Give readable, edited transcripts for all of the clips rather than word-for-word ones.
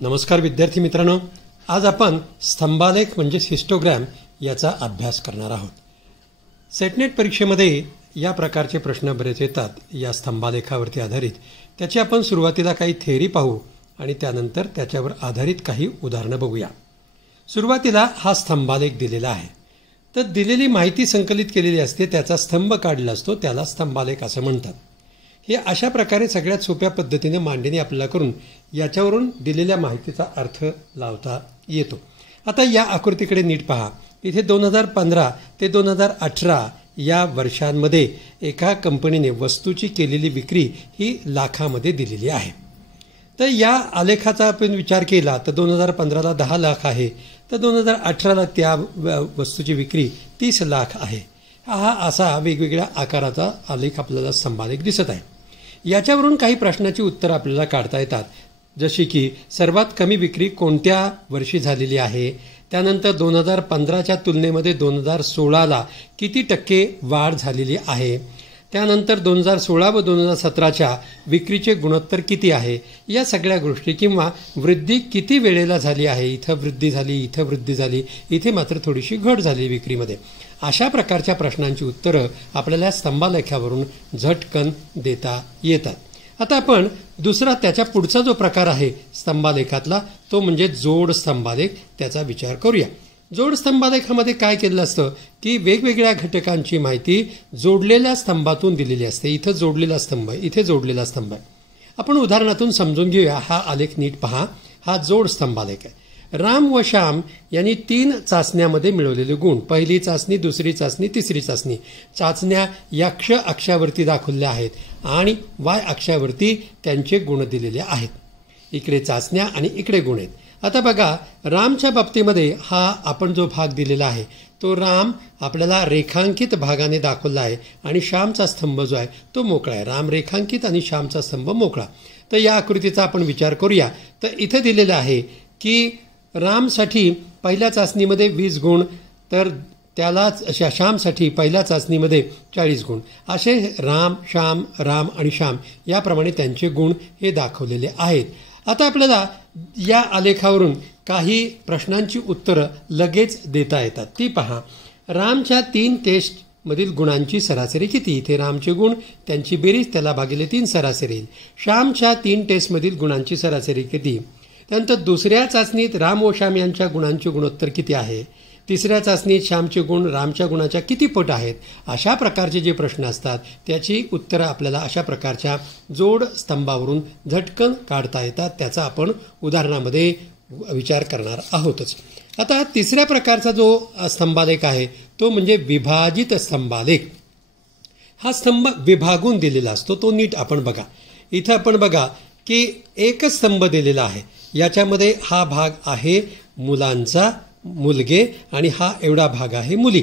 नमस्कार विद्यार्थी मित्रांनो, आज आपण स्तंभालेख म्हणजे हिस्टोग्राम याचा अभ्यास करणार आहोत. सेटनेट परीक्षेमध्ये या प्रकारचे प्रश्न बरेच येतात या स्तंभालेखावरती आधारित. त्याची आपण सुरुवातीला काही थेअरी पाहू आणि त्यानंतर त्याच्यावर आधारित काही उदाहरणं बघूया. सुरुवातीला हा स्तंभालेख दिलेला आहे, तर दिलेली माहिती संकलित केलेली असते, त्याचा स्तंभ काढला असतो, त्याला स्तंभालेख असं म्हणतात. हे अशा प्रकारे सगळ्यात सोप्या पद्धतीने मांडणी आपल्याला करून याच्यावरून दिलेल्या माहितीचा अर्थ लावता येतो. आता या आकृतीकडे नीट पहा. इथे 2015 ते 2018 या वर्षांमध्ये एका कंपनीने वस्तूची केलेली विक्री ही लाखामध्ये दिलेली आहे. तर या आलेखाचा आपण विचार केला तर 2015ला 10 लाख आहे, तर 2018ला त्या वस्तूची विक्री 30 लाख आहे. हा असा वेगवेगळ्या आकाराचा आलेख आपल्याला स्तंभालेख दिसत आहे. याच्यावरून काही प्रश्नाची उत्तरं आपल्याला काढता येतात, जशी की सर्वात कमी विक्री कोणत्या वर्षी झालेली आहे, त्यानंतर 2015च्या तुलनेमध्ये 2016ला किती टक्के वाढ झालेली आहे, त्यानंतर 2016 व 2017च्या विक्रीचे गुणोत्तर किती आहे, या सगळ्या गोष्टी, किंवा वृद्धी किती वेळेला झाली आहे, इथं वृद्धी झाली, इथं वृद्धी झाली, इथे मात्र थोडीशी घट झाली विक्रीमध्ये, अशा प्रकारच्या प्रश्नांची उत्तरं आपल्याला स्तंभालेखावरून झटकन देता येतात. आता आपण दुसरा त्याच्या पुढचा जो प्रकार आहे स्तंभालेखातला तो म्हणजे जोड स्तंभालेख, त्याचा विचार करूया. जोड स्तंभालेखामध्ये काय केलेलं असतं की वेगवेगळ्या घटकांची माहिती जोडलेल्या स्तंभातून दिलेली असते. इथं जोडलेला स्तंभ, इथे जोडलेला स्तंभ. आपण उदाहरणातून समजून घेऊया. हा आलेख नीट पहा. हा जोड स्तंभालेख आहे. राम व श्याम यांनी 3 चाचण्यामध्ये मिळवलेले गुण, पहिली चाचणी, दुसरी चाचणी, तिसरी चाचणी, चाचण्या यक्ष अक्षावरती दाखवल्या आहेत आणि वाय अक्षावरती त्यांचे गुण दिलेले आहेत. इकडे चाचण्या आणि इकडे गुण आहेत. आता बघा, रामच्या बाबतीमध्ये हा आपण जो भाग दिलेला आहे तो राम आपल्याला रेखांकित भागाने दाखवला आहे आणि श्यामचा स्तंभ जो आहे तो मोकळा आहे. राम रेखांकित आणि श्यामचा स्तंभ मोकळा. तर या आकृतीचा आपण विचार करूया. तर इथे दिलेलं आहे की रामसाठी पहिल्या चाचणीमध्ये 20 गुण, तर त्यालाच श्यामसाठी पहिल्या चाचणीमध्ये 40 गुण, असे राम, श्याम, राम आणि श्याम याप्रमाणे त्यांचे गुण हे दाखवलेले आहेत. आता आपल्याला या आलेखावरून काही प्रश्नांची उत्तरं लगेच देता येतात. ती पहा. रामच्या 3 टेस्टमधील गुणांची सरासरी किती? इथे रामचे गुण, त्यांची बेरीज, त्याला भागिले 3 सरासरी येईल. श्यामच्या 3 टेस्टमधील गुणांची सरासरी किती? त्यानंतर दुसऱ्या चाचणीत राम व श्याम यांच्या गुणांचे गुणोत्तर किती आहे? तिसऱ्या चाचणीत श्यामचे गुण रामच्या गुणाच्या किती पट आहेत? अशा प्रकारचे जे प्रश्न असतात त्याची उत्तरं आपल्याला अशा प्रकारच्या जोड स्तंभावरून झटकन काढता येतात. त्याचा आपण उदाहरणामध्ये विचार करणार आहोतच. आता तिसऱ्या प्रकारचा जो स्तंभालेख आहे तो म्हणजे विभाजित स्तंभालेख. हा स्तंभ विभागून दिलेला असतो. तो नीट आपण बघा. इथं आपण बघा की एकच स्तंभ दिलेला आहे. याच्यामध्ये हा भाग आहे मुलांचा, मुलगे, आणि हा एवढा भाग आहे मुली.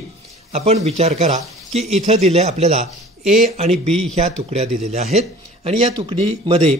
आपण विचार करा की इथं दिले आपल्याला ए आणि बी ह्या तुकड्या दिलेल्या आहेत आणि या तुकडीमध्ये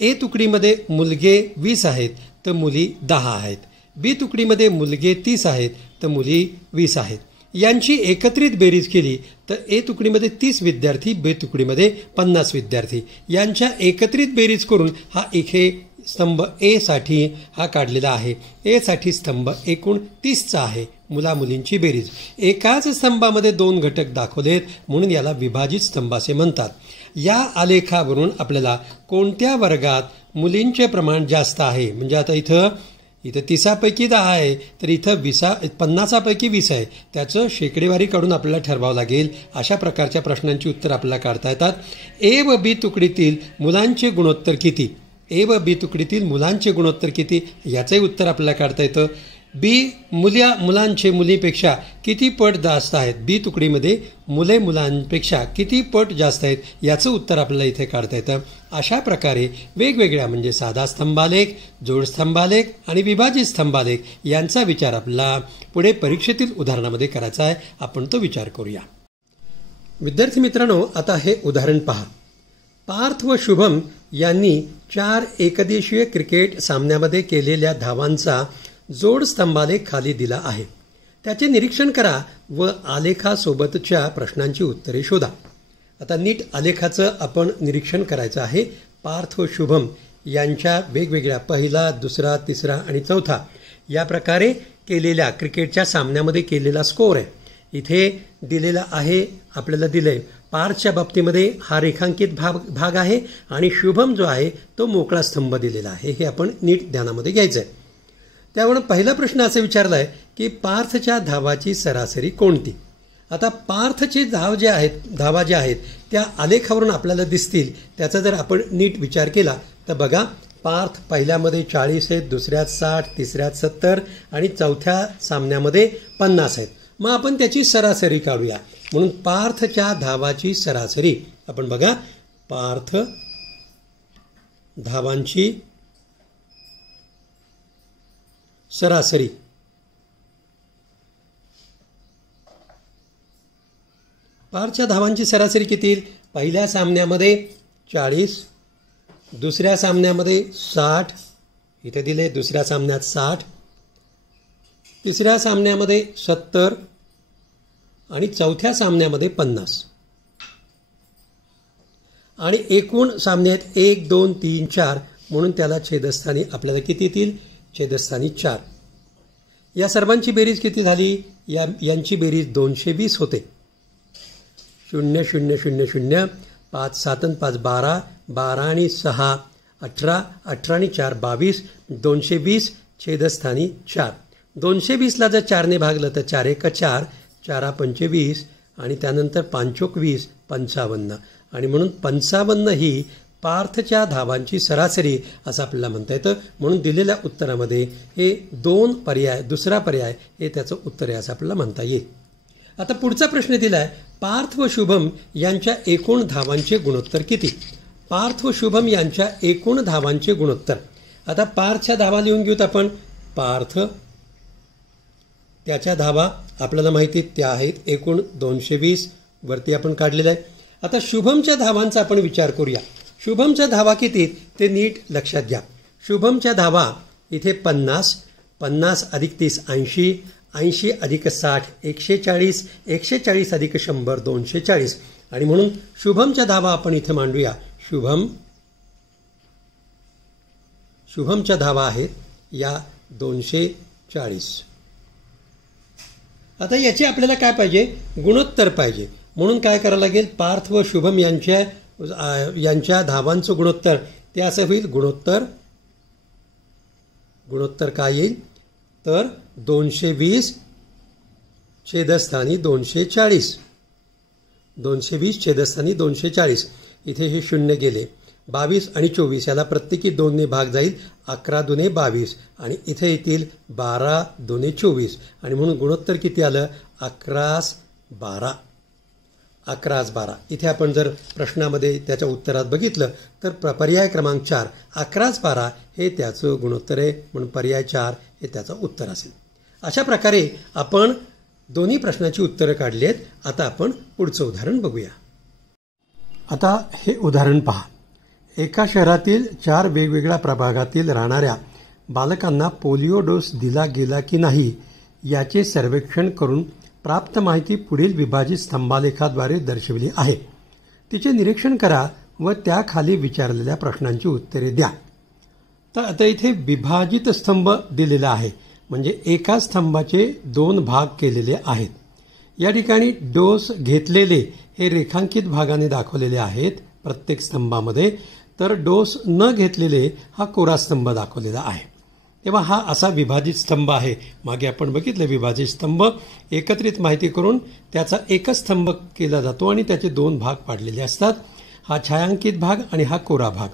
ए तुकडीमध्ये मुलगे 20 आहेत तर मुली 10 आहेत. बी तुकडीमध्ये मुलगे 30 आहेत तर मुली 20 आहेत. यांची एकत्रित बेरीज केली तर ए तुकडीमध्ये 30 विद्यार्थी, बी तुकडीमध्ये 50 विद्यार्थी, यांच्या एकत्रित बेरीज करून हा इथे स्तंभ ए साठी हा काढलेला आहे. ए साठी स्तंभ एकूण 30चा आहे. मुला मुलींची बेरीज. एकाच स्तंभामध्ये 2 घटक दाखवलेत म्हणून याला विभाजित स्तंभ असे म्हणतात. या आलेखावरून आपल्याला कोणत्या वर्गात मुलींचे प्रमाण जास्त आहे, म्हणजे आता इथं 30पैकी 10 आहे तर इथं 50पैकी 20 आहे, त्याचं शेकडेवारी काढून आपल्याला ठरवावं लागेल. अशा प्रकारच्या प्रश्नांची उत्तर आपल्याला काढता येतात. ए व बी तुकडीतील मुलांचे गुणोत्तर किती? ए व बी तुकडीतील मुलांचे गुणोत्तर किती याचंही उत्तर आपल्याला काढता येतं. बी मुलांचे मुलीपेक्षा किती पट जास्त आहेत? बी तुकडीमध्ये मुले मुलांपेक्षा किती पट जास्त आहेत याचं उत्तर आपल्याला इथे काढता येतं. अशा प्रकारे वेगवेगळ्या म्हणजे साधा स्तंभालेख, जोड स्तंभालेख आणि विभाजित स्तंभालेख यांचा विचार आपल्याला पुढे परीक्षेतील उदाहरणामध्ये करायचा आहे. आपण तो विचार करूया. विद्यार्थी मित्रांनो, आता हे उदाहरण पहा. पार्थ व शुभम यांनी 4 एकदिवसीय क्रिकेट सामन्यामध्ये केलेल्या धावांचा जोड स्तंभालेख खाली दिला आहे. त्याचे निरीक्षण करा व आलेखासोबतच्या प्रश्नांची उत्तरे शोधा. आता नीट आलेखाचं आपण निरीक्षण करायचं आहे. पार्थ व शुभम यांच्या वेगवेगळ्या पहिला, दुसरा, तिसरा आणि चौथा या प्रकारे केलेल्या क्रिकेटच्या सामन्यामध्ये केलेला स्कोअर आहे. इथे दिलेला आहे, आपल्याला दिलंय. पार्थच्या बाबतीमध्ये हा रेखांकित भाग आहे आणि शुभम जो आहे तो मोकळा स्तंभ दिलेला आहे. हे आपण नीट ध्यानामध्ये घ्यायचं आहे. त्यामुळे पहिला प्रश्न असा विचारला आहे की पार्थच्या धावाची सरासरी कोणती. आता पार्थचे धावा ज्या आहेत त्या आलेखावरून आपल्याला दिसतील. त्याचा जर आपण नीट विचार केला तर बघा, पार्थ पहिल्यामध्ये 40 आहेत, दुसऱ्यात 60, तिसऱ्यात 70 आणि चौथ्या सामन्यामध्ये 50 आहेत. मग आपण त्याची सरासरी काढूया. म्हणून पार्थच्या धावाची सरासरी आपण बघा, पार्थ धावांची सरासरी पार्थच्या धावांची सरासरी किती येईल. पहिल्या सामन्यामध्ये 40, दुसऱ्या सामन्यामध्ये 60 इथे दिले, दुसऱ्या सामन्यात 60, तिसऱ्या सामन्यामध्ये 70 आणि चौथ्या सामन्यामध्ये 50 आणि एकूण सामने आहेत 1, 2, 3, 4 म्हणून त्याला छेदस्थानी आपल्याला किती येतील, छेदस्थानी 4. या सर्वांची बेरीज किती झाली, यांची बेरीज 220 होते. 0 0 0 0 5 7 5 12 12 आणि 6 18 18 आणि 4 22 220 छेदस्थानी 4. 220ला जर 4ने भागलं तर 4 1 4 4 5 20 आणि त्यानंतर 5 चोक 20 55 आणि म्हणून 55 ही पार्थच्या धावांची सरासरी असं आपल्याला म्हणता येतं. म्हणून दिलेल्या उत्तरामध्ये हे 2 पर्याय, दुसरा पर्याय हे त्याचं उत्तर आहे असं आपल्याला म्हणता येईल. आता पुढचा प्रश्न दिलाय, पार्थ व शुभम यांच्या एकूण धावांचे गुणोत्तर किती. पार्थ व शुभम यांच्या एकूण धावांचे गुणोत्तर. आता पार्थच्या धावा लिहून घेऊत आपण. पार्थ, त्याच्या धावा आपल्याला माहिती त्या आहेत एकूण 220 वरती आपण काढलेलं आहे. आता शुभमच्या धावांचा आपण विचार करूया. शुभमच्या धावा किती ते नीट लक्षात घ्या. शुभमच्या धावा इथे 50, 50 अधिक 30 80, 80 अधिक 60 140, 140 अधिक 100 240 आणि म्हणून शुभमच्या धावा आपण इथे मांडूया. शुभमच्या धावा आहेत या 240. आता याचे आपल्याला काय पाहिजे, गुणोत्तर पाहिजे. म्हणून काय करावं लागेल, पार्थ व शुभम यांच्या धावांचं गुणोत्तर ते असं होईल. गुणोत्तर काय येईल तर 220 छेदस्थानी 240. 220 छेदस्थानी 240. इथे हे 0 गेले. 22 आणि 24 याला प्रत्येकी 2 ने भाग जाईल. 11 दुने 22 आणि इथे येतील 12 दुने 24 आणि म्हणून गुणोत्तर किती आलं, 11/12. 11/12. इथे आपण जर प्रश्नामध्ये त्याच्या उत्तरात बघितलं तर पर्याय क्रमांक 4 11/12 हे त्याचं गुणोत्तर आहे. म्हणून पर्याय 4 हे त्याचं उत्तर असेल. अशा प्रकारे आपण दोन्ही प्रश्नाची उत्तरं काढली आहेत. आता आपण पुढचं उदाहरण बघूया. आता हे उदाहरण पहा. एका शहरातील 4 वेगवेगळ्या प्रभागातील राहणाऱ्या बालकांना पोलिओ डोस दिला गेला की नाही याचे सर्वेक्षण करून प्राप्त माहिती पुढील विभाजित स्तंभालेखाद्वारे दर्शविली आहे. तिचे निरीक्षण करा व त्याखाली विचारलेल्या प्रश्नांची उत्तरे द्या. तर आता इथे विभाजित स्तंभ दिलेला आहे, म्हणजे एका स्तंभाचे 2 भाग केलेले आहेत. या ठिकाणी डोस घेतलेले हे रेखांकित भागाने दाखवलेले आहेत प्रत्येक स्तंभामध्ये. तर डोस न घेतलेले हा कोरा स्तंभ दाखवलेला आहे. तेव्हा हा असा विभाजित स्तंभ आहे. मागे आपण बघितलं विभाजित स्तंभ एकत्रित माहिती करून त्याचा एकच स्तंभ केला जातो आणि त्याचे 2 भाग पाडलेले असतात. हा छायांकित भाग आणि हा कोरा भाग.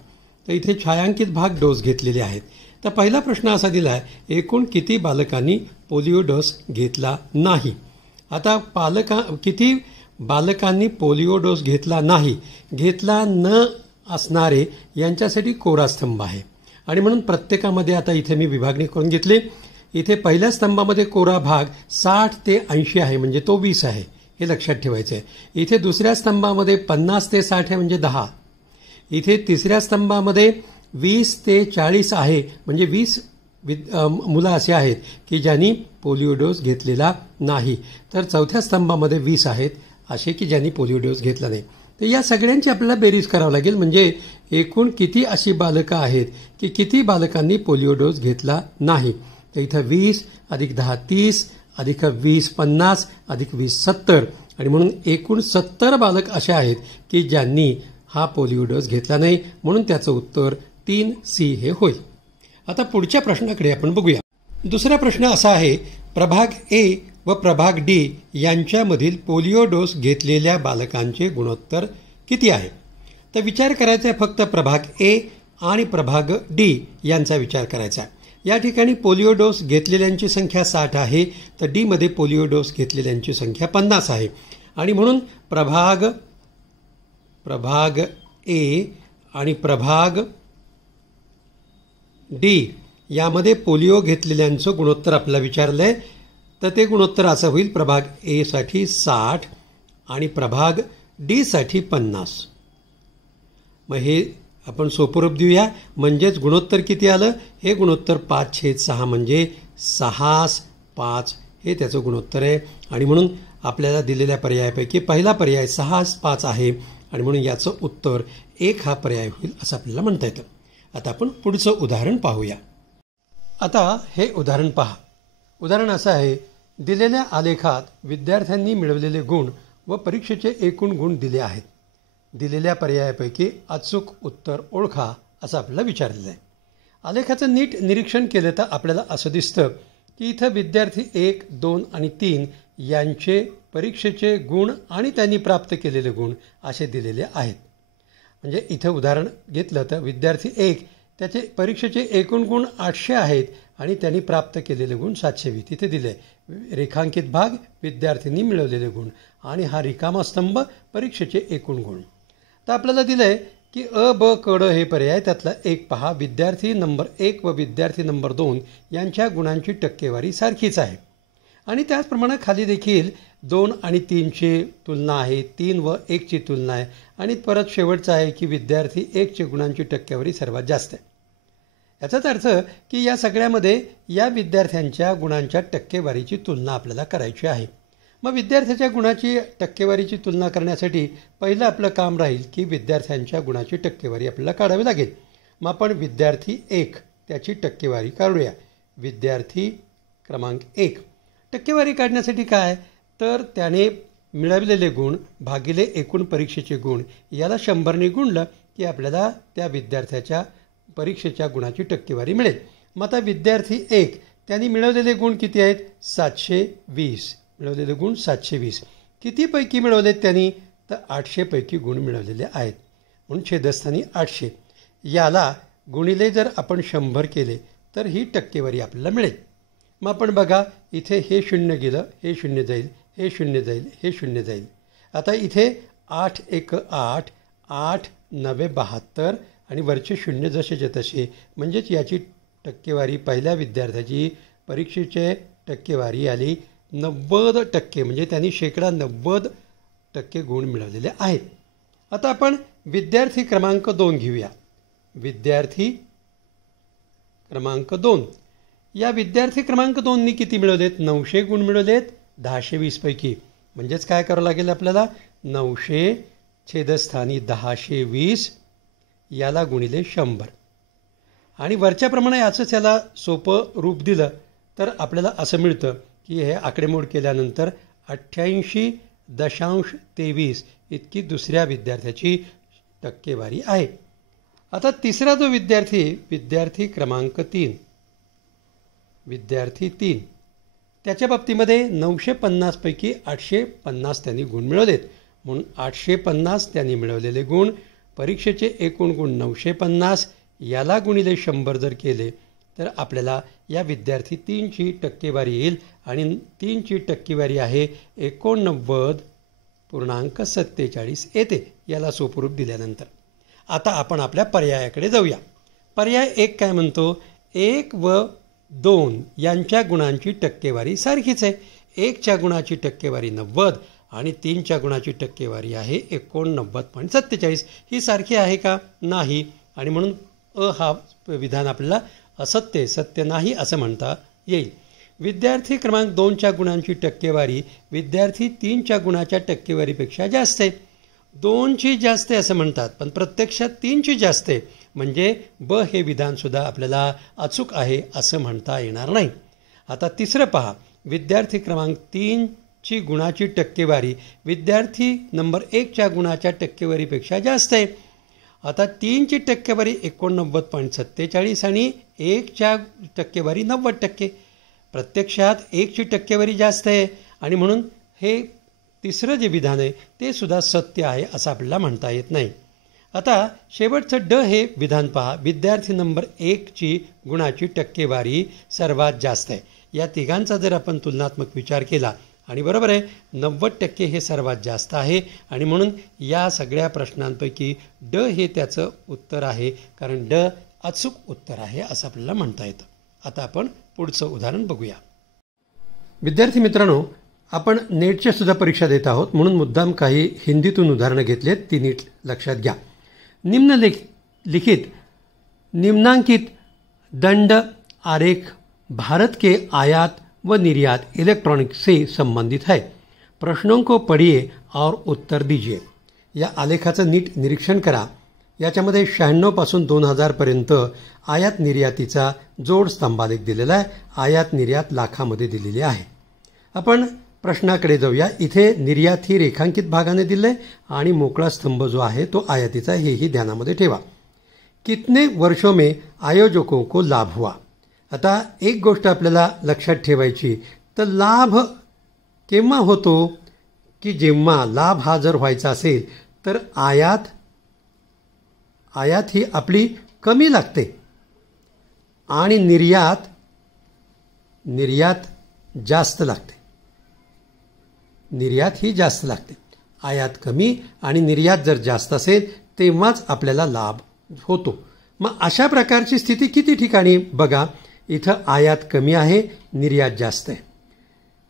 तर इथे छायांकित भाग डोस घेतलेले आहेत. तर पहिला प्रश्न असा दिला आहे, एकूण किती बालकांनी पोलिओ डोस घेतला नाही. आता किती बालकांनी पोलिओ डोस घेतला नाही, घेतला न असणारे यांच्यासाठी कोरा स्तंभ आहे आणि म्हणून प्रत्येकामध्ये आता इथे मी विभागणी करून घेतली. इथे पहिल्या स्तंभामध्ये कोरा भाग 60 ते 80 आहे, म्हणजे तो 20 आहे, हे लक्षात ठेवायचं आहे. इथे दुसऱ्या स्तंभामध्ये 50 ते 60 आहे, म्हणजे 10. इथे तिसऱ्या स्तंभामध्ये 20 ते 40 आहे, म्हणजे 20 मुलं असे आहेत की ज्यांनी पोलिओ डोस घेतलेला नाही. तर चौथ्या स्तंभामध्ये 20 आहेत असे की ज्यांनी पोलिओ डोस घेतला नाही. तर या सगळ्यांची आपल्याला बेरीज करावं लागेल, म्हणजे एकूण किती अशी बालकं आहेत की किती बालकांनी पोलिओ डोस घेतला नाही. तर इथं 20 अधिक 10 30 अधिक 20 50 अधिक 20 70 आणि म्हणून एकूण 70 बालक असे आहेत की ज्यांनी हा पोलिओ डोस घेतला नाही. म्हणून त्याचं उत्तर 3C हे होईल. आता पुढच्या प्रश्नाकडे आपण बघूया. दुसरा प्रश्न असा आहे, प्रभाग ए व प्रभाग डी यांच्यामधील पोलिओ डोस घेतलेल्या बालकांचे गुणोत्तर किती आहे. तर विचार करायचा आहे फक्त प्रभाग ए आणि प्रभाग डी यांचा विचार करायचा. या ठिकाणी पोलिओ डोस घेतलेल्यांची संख्या 60 आहे, तर डी मध्ये पोलिओ डोस घेतलेल्यांची संख्या 50 आहे. आणि म्हणून प्रभाग ए आणि प्रभाग डी यामध्ये पोलिओ घेतलेल्यांचं गुणोत्तर आपल्याला विचारलंय. तर ते गुणोत्तर असं होईल, प्रभाग ए साठी 60 आणि प्रभाग डी साठी 50. मग हे आपण सोपं रूप देऊया. म्हणजेच गुणोत्तर किती आलं, हे गुणोत्तर 5/6 म्हणजे 6/5 हे त्याचं गुणोत्तर आहे. आणि म्हणून आपल्याला दिलेल्या पर्यायापैकी पहिला पर्याय 6/5 आहे आणि म्हणून याचं उत्तर 1 हा पर्याय होईल असं आपल्याला म्हणता येतं. आता आपण पुढचं उदाहरण पाहूया. आता हे उदाहरण पहा. उदाहरण असं आहे, दिलेल्या आलेखात विद्यार्थ्यांनी मिळवलेले गुण व परीक्षेचे एकूण गुण दिले आहेत. दिलेल्या पर्यायापैकी अचूक उत्तर ओळखा असं आपल्याला विचारलेलं आहे. आलेखाचं नीट निरीक्षण केलं तर आपल्याला असं दिसतं की इथं विद्यार्थी 1, 2 आणि 3 यांचे परीक्षेचे गुण आणि त्यांनी प्राप्त केलेले गुण असे दिलेले आहेत. म्हणजे इथं उदाहरण घेतलं तर विद्यार्थी 1 त्याचे परीक्षेचे एकूण गुण 800 आहेत आणि त्यांनी प्राप्त केलेले गुण 720 तिथे दिले. रेखांकित भाग विद्यार्थ्यांनी मिळवलेले गुण आणि हा रिकामा स्तंभ परीक्षेचे एकूण गुण. तर आपल्याला दिलंय की अ ब क ड हे पर्याय त्यातला एक पहा. विद्यार्थी नंबर 1 व विद्यार्थी नंबर 2 यांच्या गुणांची टक्केवारी सारखीच आहे आणि त्याचप्रमाणे खाली देखील 2 आणि 3ची तुलना आहे, 3 व 1ची तुलना आहे आणि परत शेवटचं आहे की विद्यार्थी 1चे गुणांची टक्केवारी सर्वात जास्त आहे. याचाच अर्थ की या सगळ्यामध्ये या विद्यार्थ्यांच्या गुणांच्या टक्केवारीची तुलना आपल्याला करायची आहे. मग विद्यार्थ्याच्या गुणाची टक्केवारीची तुलना करण्यासाठी पहिलं आपलं काम राहील की विद्यार्थ्यांच्या गुणाची टक्केवारी आपल्याला काढावी लागेल. मग आपण विद्यार्थी 1 त्याची टक्केवारी काढूया. विद्यार्थी क्रमांक 1 टक्केवारी काढण्यासाठी काय, तर त्याने मिळवलेले गुण भागिले एकूण परीक्षेचे गुण याला 100ने गुणलं की आपल्याला त्या विद्यार्थ्याच्या परीक्षेच्या गुणाची टक्केवारी मिळेल. मग आता विद्यार्थी 1 त्यांनी मिळवलेले गुण किती आहेत, 720. मिळवलेले गुण 720. कितीपैकी मिळवलेत त्यांनी, तर 800 पैकी गुण मिळवलेले आहेत म्हणून छेदस्थानी 800. याला गुणिले जर आपण 100 केले तर ही टक्केवारी आपल्याला मिळेल. मग आपण बघा इथे हे 0 गेलं, हे 0 जाईल, हे 0 जाईल, हे 0 जाईल. आता इथे 8 1 8 8 9 72 आणि वरचे 0 जसेचे तसे. म्हणजेच याची टक्केवारी पहिल्या विद्यार्थ्याची परीक्षेचे टक्केवारी आली 90%. म्हणजे त्यांनी 90% गुण मिळवलेले आहेत. आता आपण विद्यार्थी क्रमांक 2 घेऊया. विद्यार्थी क्रमांक 2 या विद्यार्थी क्रमांक 2नी किती मिळवलेत, 900 गुण मिळवलेत 1020 पैकी. म्हणजेच काय करावं लागेल आपल्याला, 900 छेदस्थानी 1020 याला गुणिले 100 आणि वरच्याप्रमाणे याचंच याला सोपं रूप दिलं तर आपल्याला असं मिळतं की हे आकडेमोड केल्यानंतर 88.23 इतकी दुसऱ्या विद्यार्थ्याची टक्केवारी आहे. आता तिसरा जो विद्यार्थी क्रमांक 3 त्याच्या बाबतीमध्ये 950 पैकी 850 त्यांनी गुण मिळवलेत म्हणून 850 त्यांनी मिळवलेले गुण परीक्षेचे एकूण गुण 950 याला गुणिले 100 जर केले तर आपल्याला या विद्यार्थी 3ची टक्केवारी येईल आणि 3ची टक्केवारी आहे 89.47 येते याला सोपं रूप दिल्यानंतर. आता आपण आपल्या पर्यायाकडे जाऊया. पर्याय 1 काय म्हणतो, 1 व 2 यांच्या गुणांची टक्केवारी सारखीच आहे. 1च्या गुणाची टक्केवारी 90 आणि 3च्या गुणाची टक्केवारी आहे 89.47. ही सारखी आहे का, नाही. आणि म्हणून हा विधान आपल्याला असत्य सत्य नाही असं म्हणता येईल. विद्यार्थी क्रमांक 2च्या गुणांची टक्केवारी विद्यार्थी 3च्या गुणाच्या टक्केवारीपेक्षा जास्त आहे. 2ची जास्त आहे असं म्हणतात, पण प्रत्यक्षात 3ची जास्त आहे, म्हणजे ब हे विधानसुद्धा आपल्याला अचूक आहे असं म्हणता येणार नाही. आता तिसरं पहा, विद्यार्थी क्रमांक 3ची गुणाची टक्केवारी विद्यार्थी नंबर 1च्या गुणाच्या टक्केवारीपेक्षा जास्त आहे. आता 3ची टक्केवारी 89.47 आणि 1च्या टक्केवारी 90%. प्रत्यक्षात 1ची टक्केवारी जास्त आहे आणि म्हणून हे तिसरं जे विधान आहे ते सुद्धा सत्य आहे असं आपल्याला म्हणता येत नाही. आता शेवटचं ड हे विधान पहा, विद्यार्थी नंबर 1ची गुणाची टक्केवारी सर्वात जास्त आहे. या तिघांचा जर आपण तुलनात्मक विचार केला आणि बरोबर आहे 90% हे सर्वात जास्त आहे आणि म्हणून या सगळ्या प्रश्नांपैकी ड हे त्याचं उत्तर आहे, कारण ड अचूक उत्तर आहे असं आपल्याला म्हणता येतं. आता आपण पुढचं उदाहरण बघूया. विद्यार्थी मित्रांनो, आपण नेटच्या सुद्धा परीक्षा देत आहोत, म्हणून मुद्दाम काही हिंदीतून उदाहरणं घेतलेत, ती नीट लक्षात घ्या. निम्नलिखित निम्नांकित दंड आरेख भारत के आयात व निर्यात इलेक्ट्रॉनिक्स से संबंधित है. प्रश्नों को पढ़िए और उत्तर दीजिए. या आलेखाचं नीट निरीक्षण करा. याच्यामध्ये 96 पासून 2000 पर्यंत आयात निर्यातीचा जोड स्तंभालेख दिलेला आहे. आयात निर्यात लाखामध्ये दिलेली आहे. आपण प्रश्नाकडे जाऊया. इथे निर्यात ही रेखांकित भागाने दिले आणि मोकळा स्तंभ जो आहे तो आयातीचा, हेही ध्यानामध्ये ठेवा. कितने वर्षों में आयोजकों को लाभ हुआ. आता एक गोष्ट आपल्याला लक्षात ठेवायची, तर लाभ केव्हा होतो की जेव्हा लाभ हा जर व्हायचा असेल तर आयात ही आपली कमी लागते आणि निर्यात जास्त लागते. निर्यात ही जास्त लागते. आयात कमी आणि निर्यात जर जास्त असेल तेव्हाच आपल्याला लाभ होतो. मग अशा प्रकारची स्थिती किती ठिकाणी बघा. इथं आयात कमी आहे, निर्यात जास्त आहे.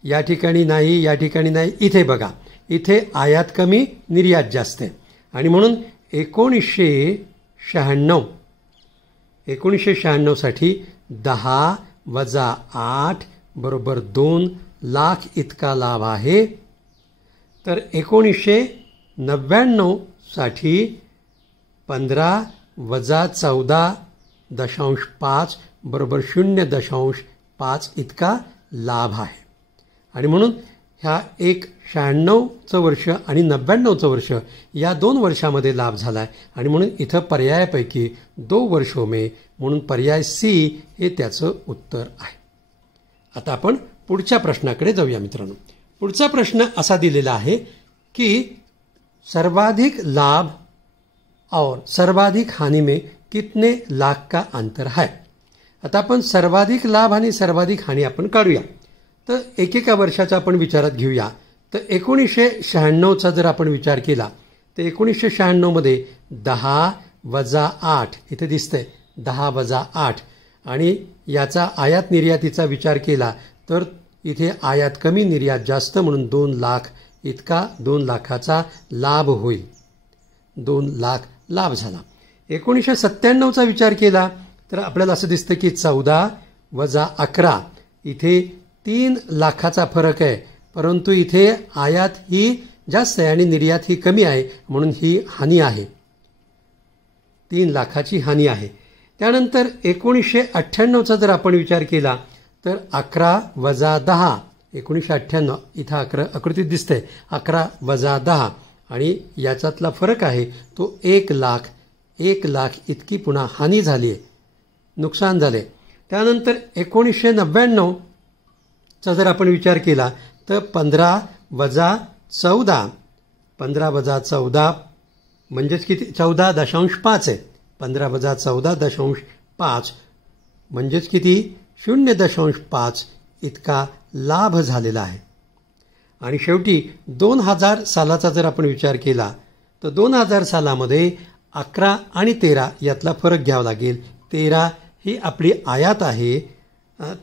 या ठिकाणी नाही, या ठिकाणी नाही. इथे बघा, इथे आयात कमी, निर्यात जास्त आहे आणि म्हणून 1996 साठी 10 वजा 8 बरोबर 2 लाख इतका लाभ आहे. तर 1999 साठी 15 वजा 14.5 बरोबर 0.5 इतका लाभ आहे. आणि म्हणून ह्या 96चं वर्ष आणि 99चं वर्ष या 2 वर्षामध्ये लाभ झाला आहे आणि म्हणून इथं पर्यायापैकी 2 वर्षों में, म्हणून पर्याय सी हे त्याचं उत्तर आहे. आता आपण पुढच्या प्रश्नाकडे जाऊया मित्रांनो. पुढचा प्रश्न असा दिलेला आहे की सर्वाधिक लाभ और सर्वाधिक हानि में कितने लाख का अंतर है. आता आपण सर्वाधिक लाभ आणि सर्वाधिक हानी आपण काढूया. तर एकेका वर्षाचा आपण विचारात घेऊया. तर 1996चा जर आपण विचार केला तर 1996 मध्ये 10 वजा 8 इथे दिसतंय, 10 वजा 8 आणि याचा आयात निर्यातीचा विचार केला तर इथे आयात कमी, निर्यात जास्त, म्हणून 2 लाख इतका 2 लाखाचा लाभ होईल. 2 लाख लाभ झाला. 1997चा विचार केला तर आपल्याला असं दिसतं की 14 वजा 11 इथे 3 लाखाचा फरक आहे, परंतु इथे आयात ही जास्त आहे आणि निर्यात ही कमी आहे, म्हणून ही हानी आहे. 3 लाखाची हानी आहे. त्यानंतर 1998चा जर आपण विचार केला तर 11 वजा 10 1998 इथं आकृतीत दिसतंय 11 वजा 10 आणि याच्यातला फरक आहे तो 1 लाख इतकी पुन्हा हानी झाली आहे, नुकसान झाले. त्यानंतर 1999चा जर आपण विचार केला तर 15 वजा 14 म्हणजेच किती 14.5 आहे. 15 वजा 14.5 म्हणजेच किती 0.5 इतका लाभ झालेला आहे. आणि शेवटी 2000 सालाचा जर आपण विचार केला तर 2000 सालामध्ये 11 आणि 13 यातला फरक घ्यावा लागेल. 13 ही आपली आयात आहे,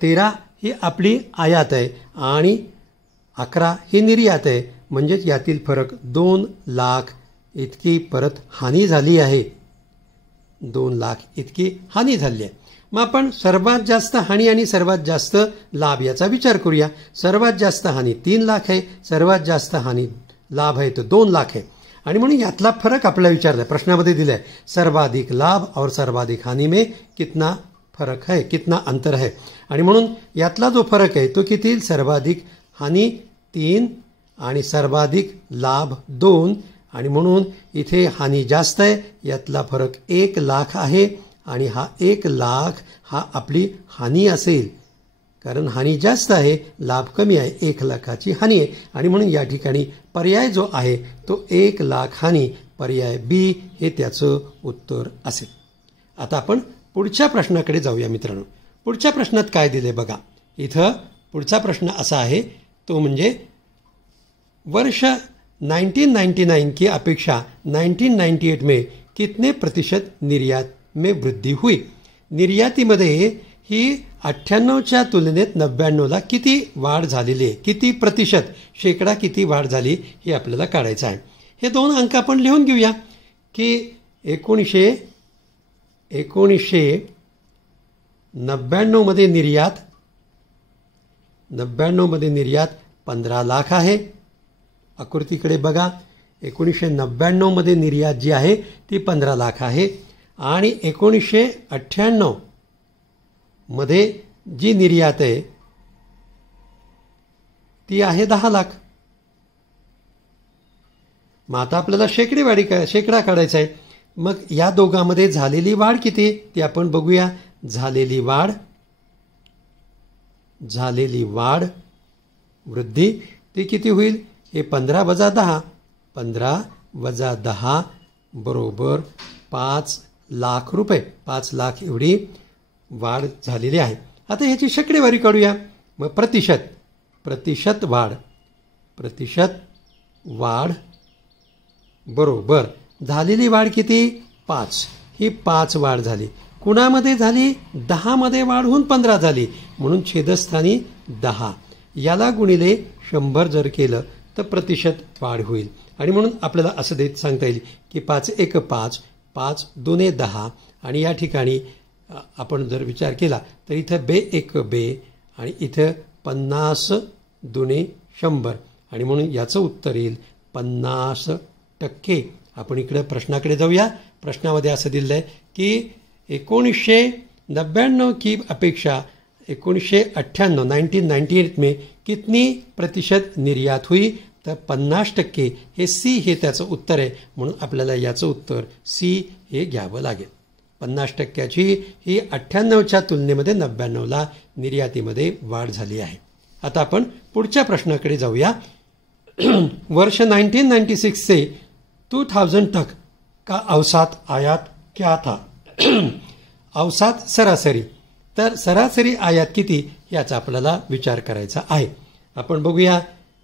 13 ही आपली आयात आहे आणि 11 ही निर्यात आहे, म्हणजेच यातील फरक 2 लाख इतकी परत हानी झाली आहे. 2 लाख इतकी हानी झाली आहे. मग आपण सर्वात जास्त हानी आणि सर्वात जास्त लाभ याचा विचार करूया. सर्वात जास्त हानी 3 लाख आहे, सर्वात जास्त हानी लाभ आहे तो 2 लाख आहे. आणि म्हणून यातला फरक आपल्याला विचारला आहे, प्रश्नामध्ये दिलाय सर्वाधिक लाभ और सर्वाधिक हानि में कितना फरक है, कितना अंतर है. आणि म्हणून यातला जो फरक आहे तो किती, सर्वाधिक हानी 3 आणि सर्वाधिक लाभ 2. आणि म्हणून इथे हानी जास्त आहे, यातला फरक 1 लाख आहे आणि हा 1 लाख हा आपली हानी असेल, कारण हानी जास्त आहे, लाभ कमी आहे, 1 लाखाची हानी आहे. आणि म्हणून या ठिकाणी पर्याय जो आहे तो 1 लाख हानी, पर्याय बी हे त्याचं उत्तर असेल. आता आपण पुढच्या प्रश्नाकडे जाऊया मित्रांनो. पुढच्या प्रश्नात काय दिले बघा. इथं पुढचा प्रश्न असा आहे, तो म्हणजे वर्ष 1999 की अपेक्षा 1998 में कितने प्रतिशत निर्यात में वृद्धि हुई. निर्यातीमध्ये ही 98च्या तुलनेत 99ला किती वाढ झालेली आहे, किती प्रतिशत, शेकडा किती वाढ झाली हे आपल्याला काढायचं आहे. हे 2 अंक आपण लिहून घेऊया की 1999 मध्ये निर्यात 15 लाख आहे. आकृतीकडे बघा, 1999 मध्ये निर्यात जी आहे ती 15 लाख आहे आणि 1998 मध्ये जी निर्यात आहे ती आहे 10 लाख. मग आता आपल्याला शेकडा काढायचा आहे. मग या दोघांमध्ये झालेली वाढ किती ती आपण बघूया. झालेली वाढ वृद्धी ती किती होईल, हे 15 वजा 10, 15 वजा 10 बरोबर 5 लाख रुपये, 5 लाख एवढी वाढ झालेली आहे. आता ह्याची शेकडेवारी काढूया. मग प्रतिशत वाढ बरोबर झालेली वाढ किती, 5, ही 5 वाढ झाली. कुणामध्ये झाली, 10 मध्ये वाढ होऊन 15 झाली, म्हणून छेदस्थानी 10, याला गुणिले 100 जर केलं तर प्रतिशत वाढ होईल. आणि म्हणून आपल्याला असं देत सांगता येईल की 5 1 5, 5 2 10, आणि या ठिकाणी आपण जर विचार केला तर इथं बे 1 बे आणि इथं 50 2 100, आणि म्हणून याचं उत्तर येईल 50%. आपण इकडे प्रश्नाकडे जाऊया. प्रश्नामध्ये असं दिलं आहे की 1999 की अपेक्षा 1998 में कितनी प्रतिशत निर्यात हुई, तर 50%. हे सी हे त्याचं उत्तर आहे, म्हणून आपल्याला याचं उत्तर सी हे घ्यावं लागेल. 50%ची ही 98च्या तुलनेमध्ये 99ला निर्यातीमध्ये वाढ झाली आहे. आता आपण पुढच्या प्रश्नाकडे जाऊया. वर्ष 1996 से 2000 तक का औसत आयात क्या था. औसत सरासरी, तर सरासरी आयात किती याचा आपल्याला विचार करायचा आहे. आपण बघूया,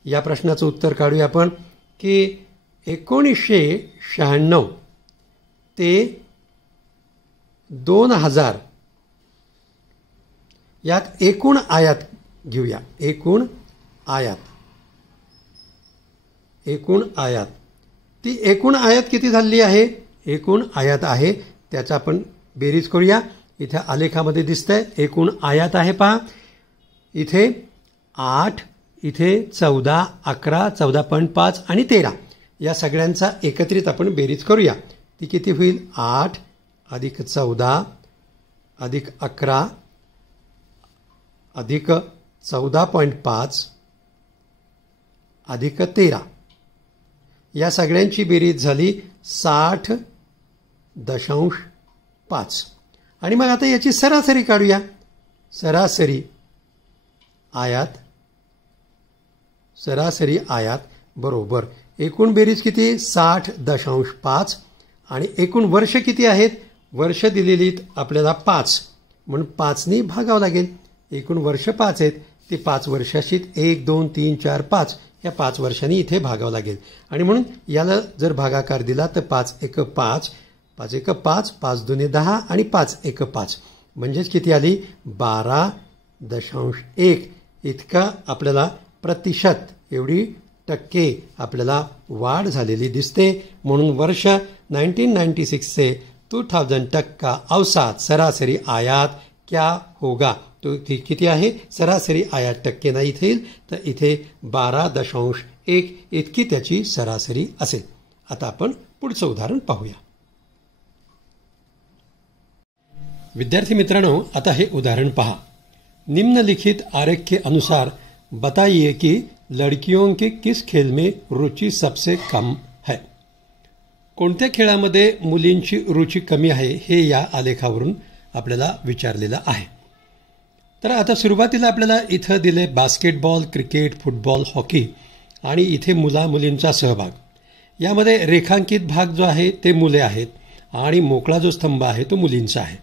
या प्रश्नाचं उत्तर काढूया आपण की 1996 ते 2000 यात एकूण आयात घेऊया. एकूण आयात ती एकूण आयात किती झालेली आहे, एकूण आयात आहे त्याचा आपण बेरीज करूया. इथे आलेखामध्ये दिसतंय एकूण आयात आहे पहा. इथे 8, इथे 14, 11, 14.5 आणि 13 या सगळ्यांचा एकत्रित आपण बेरीज करूया. ती किती होईल, 8 अधिक 14 अधिक 11 अधिक 14.5 अधिक 13, या सगळ्यांची बेरीज झाली 60.5. आणि मग आता याची सरासरी काढूया. सरासरी आयात बरोबर एकूण बेरीज किती 60.5 आणि एकूण वर्ष किती आहेत, वर्ष दिलेली आपल्याला 5, म्हणून 5ने भागावं लागेल. एकूण वर्ष 5 आहेत, ते 5 वर्षाशी 1 2 3 4 5 या 5 वर्षांनी इथे भागावं लागेल. आणि म्हणून याला जर भागाकार दिला तर 5 1 5, 5 1 5, 5 2 10 आणि 5 1 5 म्हणजेच किती आली 12.1 इतका आपल्याला प्रतिशत एवढी टक्के आपल्याला वाढ झालेली दिसते. म्हणून वर्ष 1996 से 2000 तक का औसत सरासरी आयात क्या होगा, तो किती आहे, सरासरी आयात टक्के नाही इथे येईल तर इथे 12.1 इतकी त्याची सरासरी असेल. आता आपण पुढचं उदाहरण पाहूया. विद्यार्थी मित्रांनो, आता हे उदाहरण पहा. निम्नलिखित आरेख के अनुसार बताइए कि लड़कियों के किस खेल में रुचि सबसे कम है. कोणत्या खेळामध्ये मुलींची रुची कमी आहे हे या आलेखावरून आपल्याला विचारलेलं आहे. तर आता सुरुवातीला आपल्याला इथं दिले बास्केटबॉल, क्रिकेट, फुटबॉल, हॉकी आणि इथे मुलींचा सहभाग. यामध्ये रेखांकित भाग जो आहे ते मुले आहेत आणि मोकळा जो स्तंभ आहे तो मुलींचा आहे.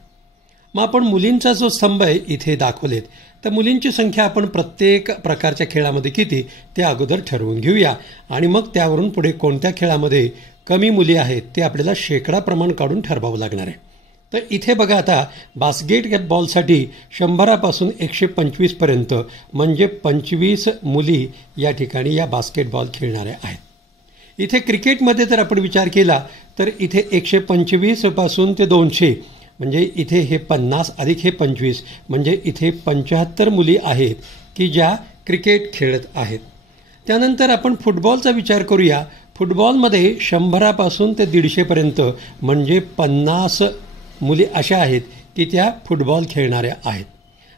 मग आपण मुलींचा जो स्तंभ आहे इथे दाखवलेत, तर मुलींची संख्या आपण प्रत्येक प्रकारच्या खेळामध्ये किती ते अगोदर ठरवून घेऊया आणि मग त्यावरून पुढे कोणत्या खेळामध्ये कमी मुली आहेत ते आपल्याला शेकडा प्रमाण काढून ठरवावं लागणार आहे. तर इथे बघा, आता बास्केटबॉलसाठी 100 पासून 125 पर्यंत म्हणजे 25 मुली या ठिकाणी या बास्केटबॉल खेळणाऱ्या आहेत. इथे क्रिकेटमध्ये जर आपण विचार केला तर इथे 125 पासून ते 200 म्हणजे इथे हे 50 अधिक हे 25 म्हणजे इथे 75 मुली आहेत की ज्या क्रिकेट खेळत आहेत. त्यानंतर आपण फुटबॉलचा विचार करूया. फुटबॉलमध्ये 100 पासून ते 150 पर्यंत म्हणजे 50 मुली अशा आहेत की त्या फुटबॉल खेळणाऱ्या आहेत.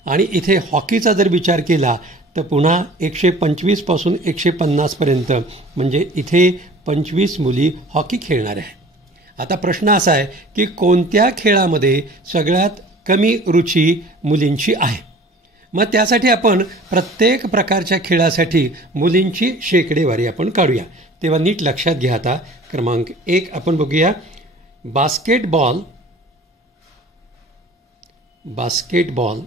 आणि इथे हॉकीचा जर विचार केला तर पुन्हा 125 पासून 150 पर्यंत म्हणजे इथे 25 मुली हॉकी खेळणाऱ्या आहेत. आता प्रश्न असा आहे की कोणत्या खेळामध्ये सगळ्यात कमी रुची मुलींची आहे. मग त्यासाठी आपण प्रत्येक प्रकारच्या खेळासाठी मुलींची शेकडेवारी आपण काढूया. तेव्हा नीट लक्षात घ्या. आता क्रमांक 1 आपण बघूया. बास्केटबॉल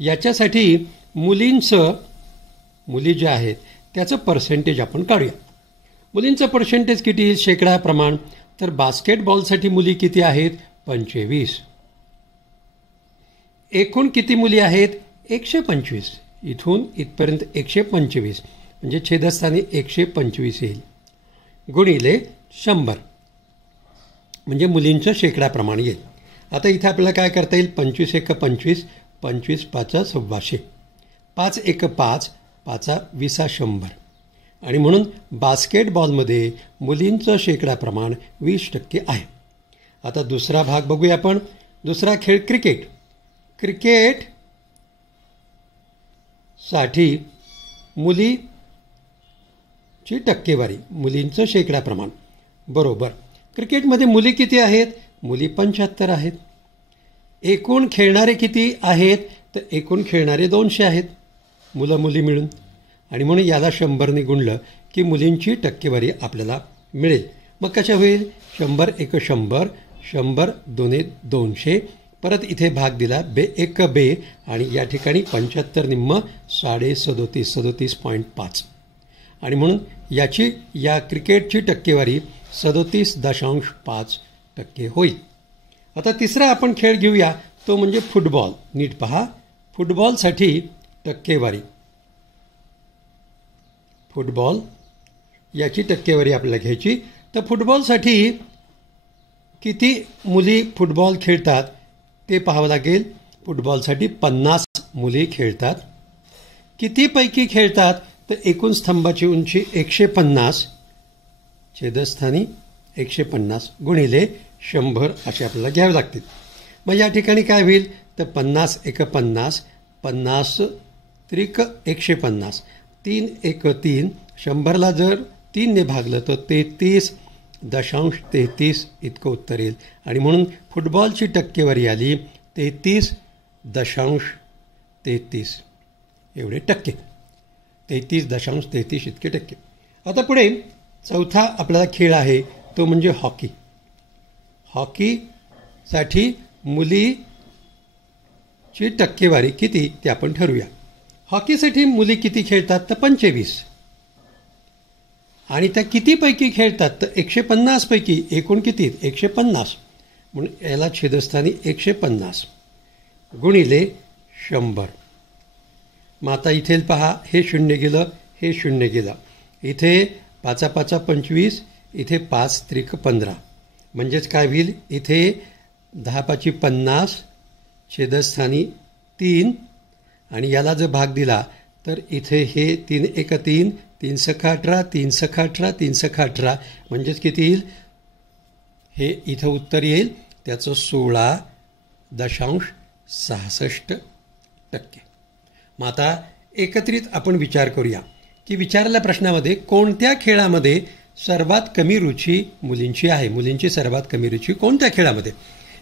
याच्यासाठी मुली ज्या आहेत त्याचं पर्सेंटेज आपण काढूया. मुलींचं पर्सेंटेज किती येईल शेकडा प्रमाण. तर बास्केटबॉलसाठी मुली किती आहेत 25. एकूण किती मुली आहेत 125. इथून इथपर्यंत 125 म्हणजे छेदस्थानी 125 येईल गुणिले 100 म्हणजे मुलींचं शेकडा प्रमाण येईल. आता इथे आपल्याला काय करता येईल. 25 1 25, 25 5 100, 5 1 5, 5 20 100 आणि म्हणून बास्केटबॉलमध्ये मुलींचं शेकडा प्रमाण 20% आहे. आता दुसरा भाग बघूया आपण. दुसरा खेळ क्रिकेट. क्रिकेटसाठी मुलीची टक्केवारी, मुलींचं शेकडा प्रमाण बरोबर. क्रिकेटमध्ये मुली किती आहेत. मुली 75 आहेत. एकूण खेळणारे किती आहेत तर एकूण खेळणारे 200 आहेत मुलं मुली मिळून आणि म्हणून याला 100ने गुणलं की मुलींची टक्केवारी आपल्याला मिळेल. मग कशा होईल. 100 1 100, 100 2 200, परत इथे भाग दिला 2 1 2 आणि या ठिकाणी 75 निम्म 37.5 37.5 आणि म्हणून या क्रिकेटची टक्केवारी 37.5% होईल. आता तिसरा आपण खेळ घेऊया तो म्हणजे फुटबॉल. नीट पहा. फुटबॉलसाठी टक्केवारी, फुटबॉल याची टक्केवारी आपल्याला घ्यायची. तर फुटबॉलसाठी किती मुली फुटबॉल खेळतात ते पाहावं लागेल. फुटबॉलसाठी 50 मुली खेळतात. कितीपैकी खेळतात तर एकूण स्तंभाची उंची 150 छेदस्थानी 150 गुणिले 100 असे आपल्याला घ्यावे लागतील. मग या ठिकाणी काय होईल तर 50 1 50, 50 त्रिक 150, 3 1 3, 100ला जर 3ने भागलं तर 33.33 इतकं उत्तर येईल आणि म्हणून फुटबॉलची टक्केवारी आली 33.33 एवढे टक्के. 33.33 इतके टक्के. आता पुढे चौथा आपला खेळ आहे तो म्हणजे हॉकी. हॉकीसाठी मुलीची टक्केवारी किती ते आपण ठरवूया. हॉकीसाठी मुली किती खेळतात तर 25 आणि त्या कितीपैकी खेळतात तर 150 पैकी. एकूण किती 150 म्हणून याला छेदस्थानी 150 गुणिले 100. मग आता इथे पहा हे 0 गेलं, हे 0 गेलं. इथे 5 5 25, इथे 5 त्रिक 15 म्हणजेच काय होईल इथे 10 5 50 छेदस्थानी 3 आणि याला जर भाग दिला तर इथे हे 3 एक 3, 3 सखा 18, 3 सखा 18, 3 सखा 18 म्हणजेच किती येईल? हे इथं उत्तर येईल त्याचं 16.66%. मग आता एकत्रित आपण विचार करूया की विचारलेल्या प्रश्नामध्ये कोणत्या खेळामध्ये सर्वात कमी रुची मुलींची आहे. मुलींची सर्वात कमी रुची कोणत्या खेळामध्ये?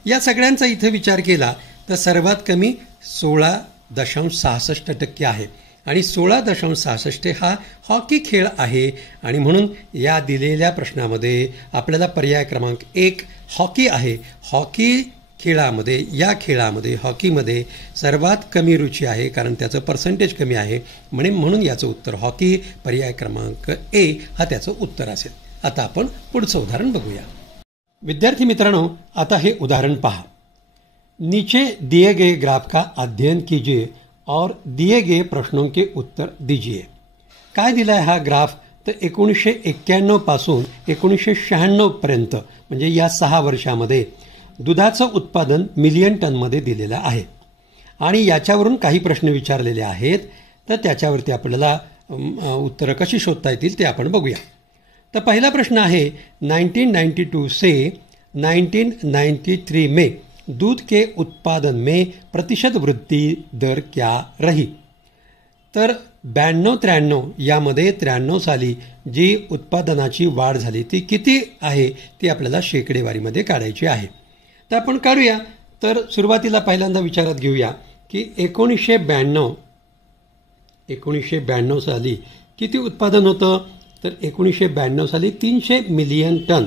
या सगळ्यांचा इथं विचार केला तर सर्वात कमी 16.66% आहे आणि 16.66 हा हॉकी खेळ आहे. आणि म्हणून या दिलेल्या प्रश्नामध्ये आपल्याला पर्याय क्रमांक 1 हॉकी आहे. हॉकी खेळामध्ये या खेळामध्ये हॉकीमध्ये सर्वात कमी रुची आहे कारण त्याचं पर्सेंटेज कमी आहे. म्हणून याचं उत्तर हॉकी पर्याय क्रमांक ए हा त्याचं उत्तर असेल. आता आपण पुढचं उदाहरण बघूया. विद्यार्थी मित्रांनो, आता हे उदाहरण पहा. नीचे दिए गए ग्राफ का अध्ययन कीजिए और दिए गए प्रश्नों के उत्तर दीजिए. काय दिलाय हा ग्राफ? तर 1991 पासून 1996 पर्यंत म्हणजे या 6 वर्षामध्ये दुधाचं उत्पादन मिलियन टनमध्ये दिलेलं आहे आणि याच्यावरून काही प्रश्न विचारलेले आहेत. तर त्याच्यावरती आपल्याला उत्तरं कशी शोधता येतील ते आपण बघूया. तर पहिला प्रश्न आहे 1992 से 1993 में दूध के उत्पादन में प्रतिशत वृद्धि दर क्या रही? तर 92-93 यामध्ये 93 साली जी उत्पादनाची वाढ झाली ती किती आहे ती आपल्याला शेकडेवारीमध्ये काढायची आहे. तर आपण काढूया. तर सुरुवातीला पहिल्यांदा विचारात घेऊया की 1992 साली किती उत्पादन होतं? तर 1992 साली 300 मिलियन टन.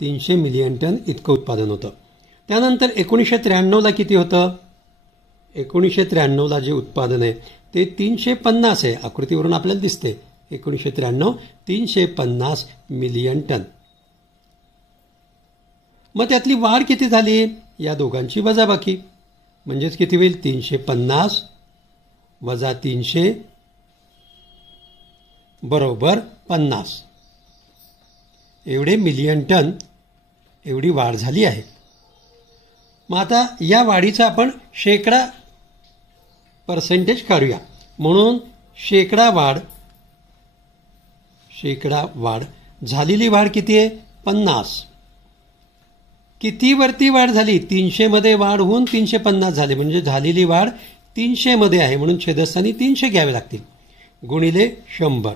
300 मिलियन टन इतकं उत्पादन होतं. त्यानंतर 1993ला किती होतं? 1993ला जे उत्पादन आहे ते 350 आहे. आकृतीवरून आपल्याला दिसते 1993 350 मिलियन टन. मग त्यातली वाढ किती झाली? या दोघांची वजाबाकी म्हणजेच किती होईल? 350 वजा 300 बरोबर 50 एवढे मिलियन टन एवढी वाढ झाली आहे. मग आता या वाढीचा आपण शेकडा पर्सेंटेज काढूया. म्हणून शेकडा वाढ झालेली वाढ किती आहे? 50. किती वरती वाढ झाली? 300 मध्ये वाढ होऊन 350 झाले म्हणजे झालेली वाढ 300 मध्ये आहे म्हणून छेदस्थानी 300 घ्यावे लागतील गुणिले 100.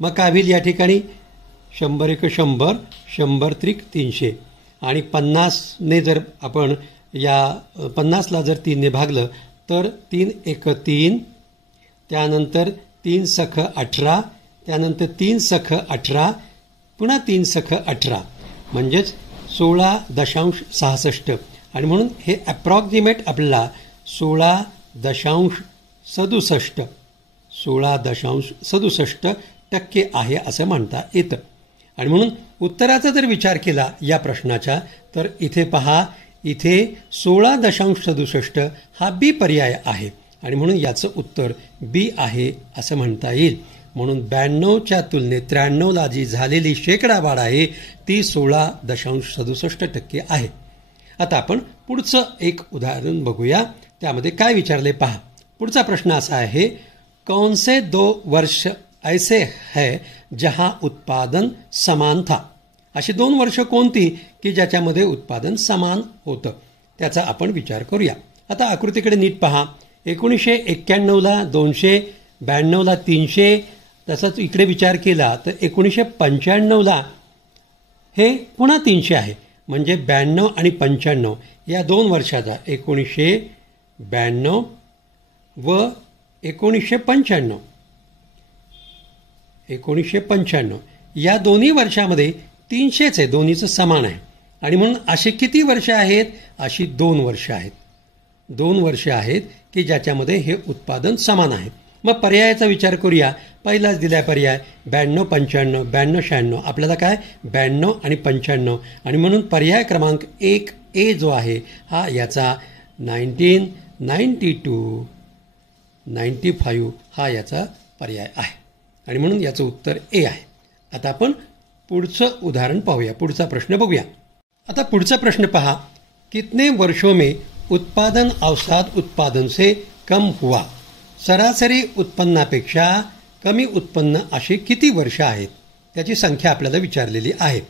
मग काय होईल या ठिकाणी? 100 एक 100, 100 त्रिक 300 आणि 50ने जर आपण या 50ला जर 3ने भागलं तर 3 एक 3, त्यानंतर 3 सख 18, त्यानंतर 3 सख 18, पुन्हा 3 सख 18 म्हणजेच 16.66 आणि म्हणून हे अप्रॉक्सिमेट आपल्याला 16.67% आहे असं म्हणता येतं. आणि म्हणून उत्तराचा जर विचार केला या प्रश्नाच्या तर इथे पहा, इथे 16.67 हा बी पर्याय आहे आणि म्हणून याचं उत्तर बी आहे असं म्हणता येईल. म्हणून 92च्या तुलनेत 93ला जी झालेली शेकडा वाढ आहे ती 16.67% आहे. आता आपण पुढचं एक उदाहरण बघूया. त्यामध्ये काय विचारले पहा. पुढचा प्रश्न असा आहे, कौन से 2 वर्ष ऐसे है जहां उत्पादन समान था? अशी 2 वर्ष कोणती की ज्याच्यामध्ये उत्पादन समान होतं त्याचा आपण विचार करूया. आता आकृतीकडे नीट पहा. 1991ला 200, 92ला 300, तसाच इकडे विचार केला तर 1995ला हे पुन्हा 300 आहे म्हणजे 92 आणि 95 या 2 वर्षाचा 1992 व 1995 या दोन्ही वर्षामध्ये 300च आहे, दोन्हीचं समान आहे आणि म्हणून असे किती वर्ष आहेत? अशी 2 वर्ष आहेत. 2 वर्ष आहेत की ज्याच्यामध्ये हे उत्पादन समान आहे. मग पर्यायाचा विचार करूया. पहिलाच दिलाय पर्याय 92, 95, 92, 96. आपल्याला काय 92 आणि 95 आणि म्हणून पर्याय क्रमांक 1 ए जो आहे हा याचा 1992, 95 हा याचा पर्याय आहे आणि म्हणून याचं उत्तर ए आहे. आता आपण पुढचं उदाहरण पाहूया. पुढचा प्रश्न बघूया. आता पुढचा प्रश्न पहा. कितने वर्षों में उत्पादन अवसाद उत्पादन से कम हुआ? सरासरी उत्पन्नापेक्षा कमी उत्पन्न अशी किती वर्ष आहेत त्याची संख्या आपल्याला विचारलेली आहे.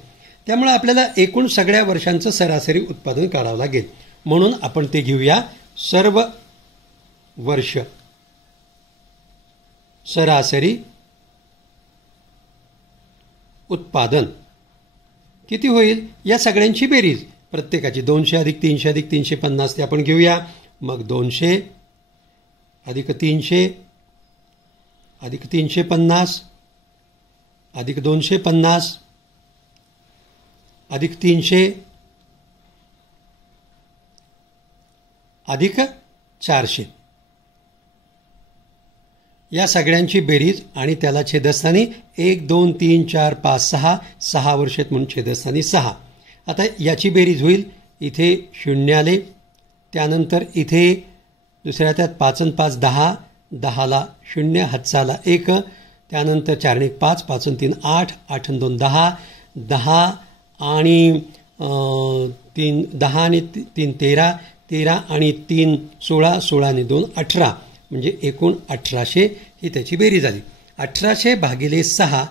त्यामुळे आपल्याला एकूण सगळ्या वर्षांचं सरासरी उत्पादन काढावं लागेल. म्हणून आपण ते घेऊया. सर्व वर्ष सरासरी उत्पादन किती होईल? या सगळ्यांची बेरीज प्रत्येकाची 200 अधिक 300 अधिक 350 ते आपण घेऊया. मग 200 अधिक 300 अधिक 350 अधिक 250 अधिक 300 अधिक 400 या सगळ्यांची बेरीज आणि त्याला छेदस्थानी 1 2 3 4 5 6 वर्ष आहेत म्हणून छेदस्थानी 6. आता याची बेरीज होईल. इथे 0 आले, त्यानंतर इथे दुसऱ्या त्यात 5 आणि 5 10, 10ला 0, हातचाला 1, त्यानंतर 4 आणि 5, 5 आणि 3 8, 8 आणि 2 10, 10 आणि 3 10 आणि 3 13, 13 आणि 3 16, 16 आणि 2 18 म्हणजे एकूण 1800 ही त्याची बेरीज आली. 1800 भागिले 6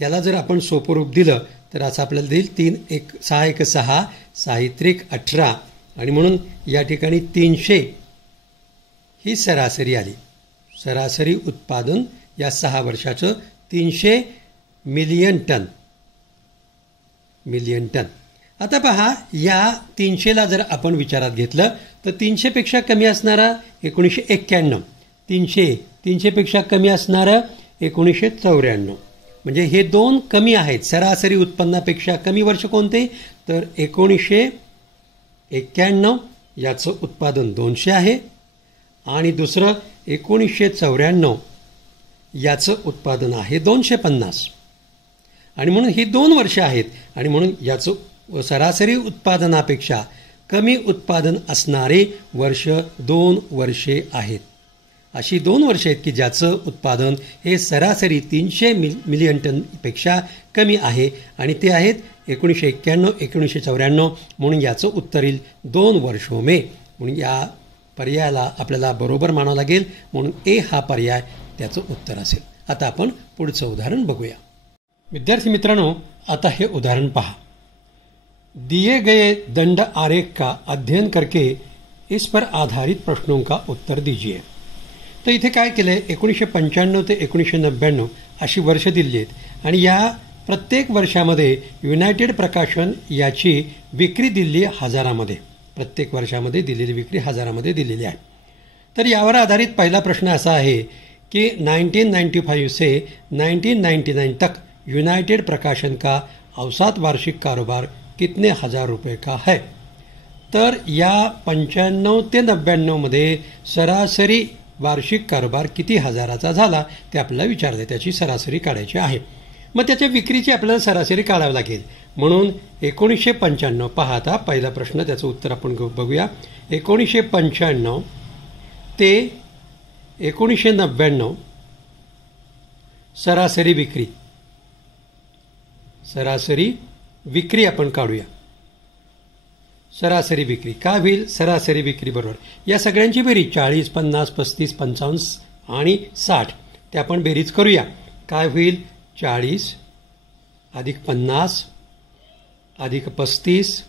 याला जर आपण सोपं रूप दिलं तर असं आपल्याला देईल 3 1 6 1 6 6 3 18 आणि म्हणून या ठिकाणी 300 ही सरासरी आली. सरासरी उत्पादन या 6 वर्षाचं 300 मिलियन टन. आता पहा, या 300ला जर आपण विचारात घेतलं तर 300 पेक्षा कमी असणारा 1991, 300 पेक्षा कमी असणारं 1994 म्हणजे हे दोन कमी आहेत. सरासरी उत्पन्नापेक्षा कमी वर्ष कोणते? तर 1991 याचं उत्पादन 200 आहे आणि दुसरं 1994 याचं उत्पादन आहे 250 आणि म्हणून ही 2 वर्ष आहेत आणि म्हणून याचं सरासरी उत्पादनापेक्षा कमी उत्पादन असणारे वर्ष 2 वर्षे आहेत. अशी 2 वर्षे आहेत की ज्याचं उत्पादन हे सरासरी 300 मिलियन टनपेक्षा कमी आहे आणि ते आहेत 1991 1994 म्हणून याचं उत्तर येईल 2 वर्षों में. म्हणून या पर्यायाला आपल्याला बरोबर मानावं लागेल म्हणून ए हा पर्याय त्याचं उत्तर असेल. आता आपण पुढचं उदाहरण बघूया. विद्यार्थी मित्रांनो, आता हे उदाहरण पहा. दिए गए दंड आरेख का अध्ययन करके इस पर आधारित प्रश्नों का उत्तर दीजिए. तर इथे काय केलंय, 1995 ते 1999 अशी वर्ष दिली आहेत आणि या प्रत्येक वर्षामध्ये युनायटेड प्रकाशन याची विक्री दिली हजारामध्ये. प्रत्येक वर्षामध्ये दिलेली विक्री हजारामध्ये दिलेली आहे. तर यावर आधारित पहिला प्रश्न असा आहे कि 1995 से 1999 तक यूनाइटेड प्रकाशन का औसत वार्षिक कारोबार कितने हजार रुपये का है. तर या 95 ते 99 मध्ये सरासरी वार्षिक कारोबार किती हजाराचा झाला ते आपल्याला विचारले. त्याची सरासरी काढायची आहे. मग त्याच्या विक्रीची आपल्याला सरासरी काढावी लागेल. म्हणून 1995 पाहता पहिला प्रश्न त्याचं उत्तर आपण बघूया. 1995 ते 1999 सरासरी विक्री आपण काढूया. सरासरी विक्री काय होईल? सरासरी विक्री बरोबर या सगळ्यांची बेरीज 40 50 35 55 आणि 60 ते आपण बेरीज करूया. काय होईल? 40 अधिक 50 अधिक 35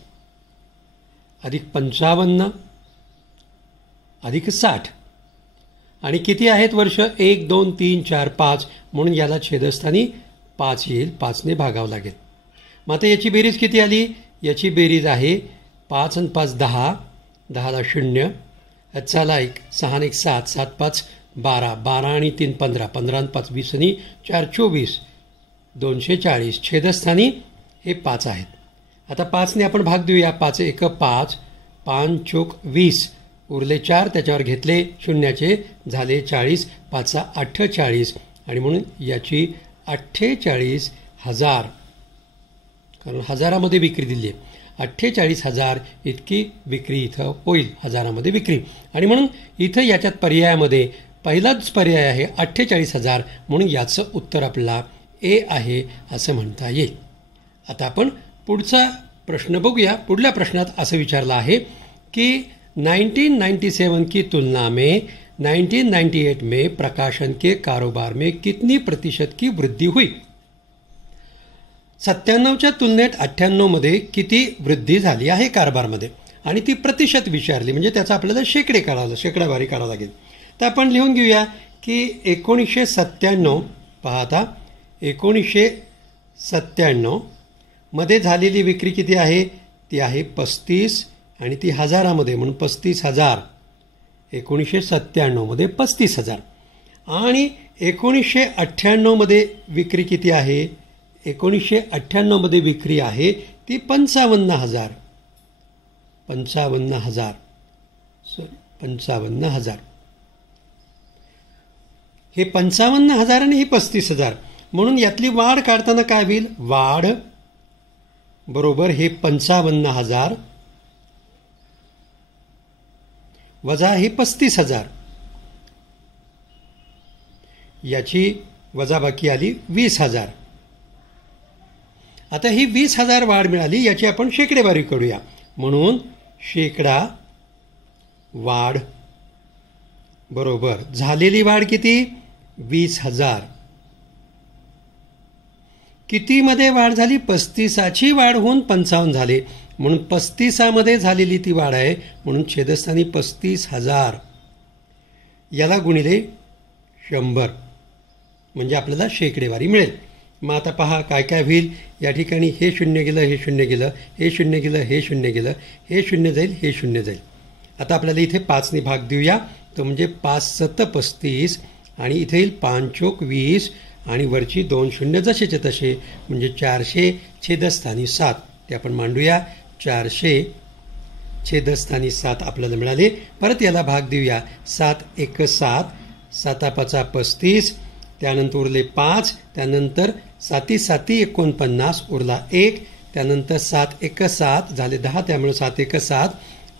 अधिक 55 अधिक 60 आणि किती आहेत वर्ष? 1 2 3 4 5 म्हणून याला छेदस्थानी 5 येईल. 5ने भागावं लागेल. मग आता याची बेरीज किती आली? याची बेरीज आहे 5 आणि 5 10, 10ला 0, चला 1 6 आणि 1 7, 7 5 12, 12 आणि 3 15, 15 आणि 5 20 आणि 4 24, 240 छेदस्थानी हे 5 आहेत. आता 5ने आपण भाग देऊया. 5 1 5, 5 चोक 20, उरले 4 त्याच्यावर घेतले शून्याचे झाले 40, 5 48 आणि म्हणून याची 48,000 कारण हजारामध्ये विक्री दिली आहे. 48,000 इतकी विक्री इथं होईल हजारामध्ये विक्री आणि म्हणून इथं याच्यात पर्यायामध्ये पहिलाच पर्याय आहे 48,000 म्हणून याचं उत्तर आपल्याला ए आहे असं म्हणता येईल. आता आपण पुढचा प्रश्न बघूया. पुढल्या प्रश्नात असं विचारलं आहे कि 1997 की तुलना में 1998 में प्रकाशन के कारोबार में कितनी प्रतिशत की वृद्धि हुई। 97च्या तुलनेत 98 मध्ये किती वृद्धी झाली आहे कारभारमध्ये आणि ती प्रतिशत विचारली म्हणजे त्याचा आपल्याला शेकडावारी काढावं लागेल। तर आपण लिहून घेऊया की 1997 पहा आता 1997 मध्ये झालेली विक्री किती आहे, ती आहे 35 आणि ती हजारामध्ये म्हणून 35,000। 1997 मध्ये 35,000 आणि 1998 मध्ये विक्री किती आहे, 1998 मध्ये विक्री आहे ती 55,000। 55,000 हे 55,000 आणि हे 35,000 म्हणून यातली वाढ काढताना काय होईल, वाढ बरोबर हे 55,000 वजा हे 35,000 याची वजाबाकी आली 20,000। आता ही 20,000 वाढ मिळाली याची आपण शेकडेवारी करूया म्हणून शेकडा वाढ बरोबर झालेली वाढ किती 20,000। किती मध्ये वाढ झाली, 35ची वाढ होऊन 55 झाले म्हणून 35 मध्ये झालेली ती वाढ आहे म्हणून छेदस्थानी 35,000 याला गुणिले 100 म्हणजे आपल्याला शेकडेवारी मिळेल। मग आता पहा काय काय होईल, या ठिकाणी हे 0 गेलं, हे 0 गेलं, हे 0 गेलं, हे 0 गेलं, हे 0 जाईल, हे 0 जाईल। आता आपल्याला इथे 5 ने भाग देऊया तर म्हणजे 5 7 35 आणि इथे येईल 5 चोक 20 आणि वरची 2 शून्य जसेचे तसे म्हणजे 400 छेदस्थानी 7 ते आपण मांडूया। 400 छेदस्थानी 7 आपल्याला मिळाले। परत याला भाग देऊया 7 1 7 7 5 35 त्यानंतर उरले 5 त्यानंतर 7 7 49 उरला 1 त्यानंतर 7 1 7 झाले 10 त्यामुळे 7 1 7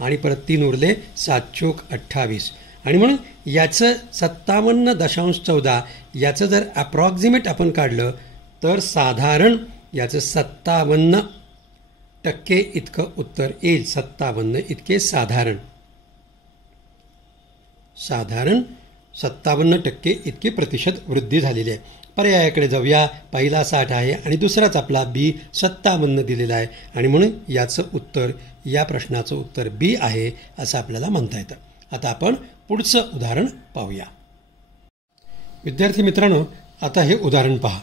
आणि परत 3 उरले 7 चोक 28 आणि म्हणून याचं 57.14 याचं जर अप्रॉक्सिमेट आपण काढलं तर साधारण याचं 57% इतकं उत्तर येईल। 57 इतके साधारण 57% इतके प्रतिशत वृद्धी झालेली आहे। पर्यायाकडे जाऊया, पहिला 60 आहे आणि दुसराच आपला बी 57 दिलेला आहे आणि म्हणून याचं उत्तर या प्रश्नाचं उत्तर बी आहे असं आपल्याला म्हणता येतं। आता आपण पुढचं उदाहरण पाहूया। विद्यार्थी मित्रांनो, आता हे उदाहरण पहा।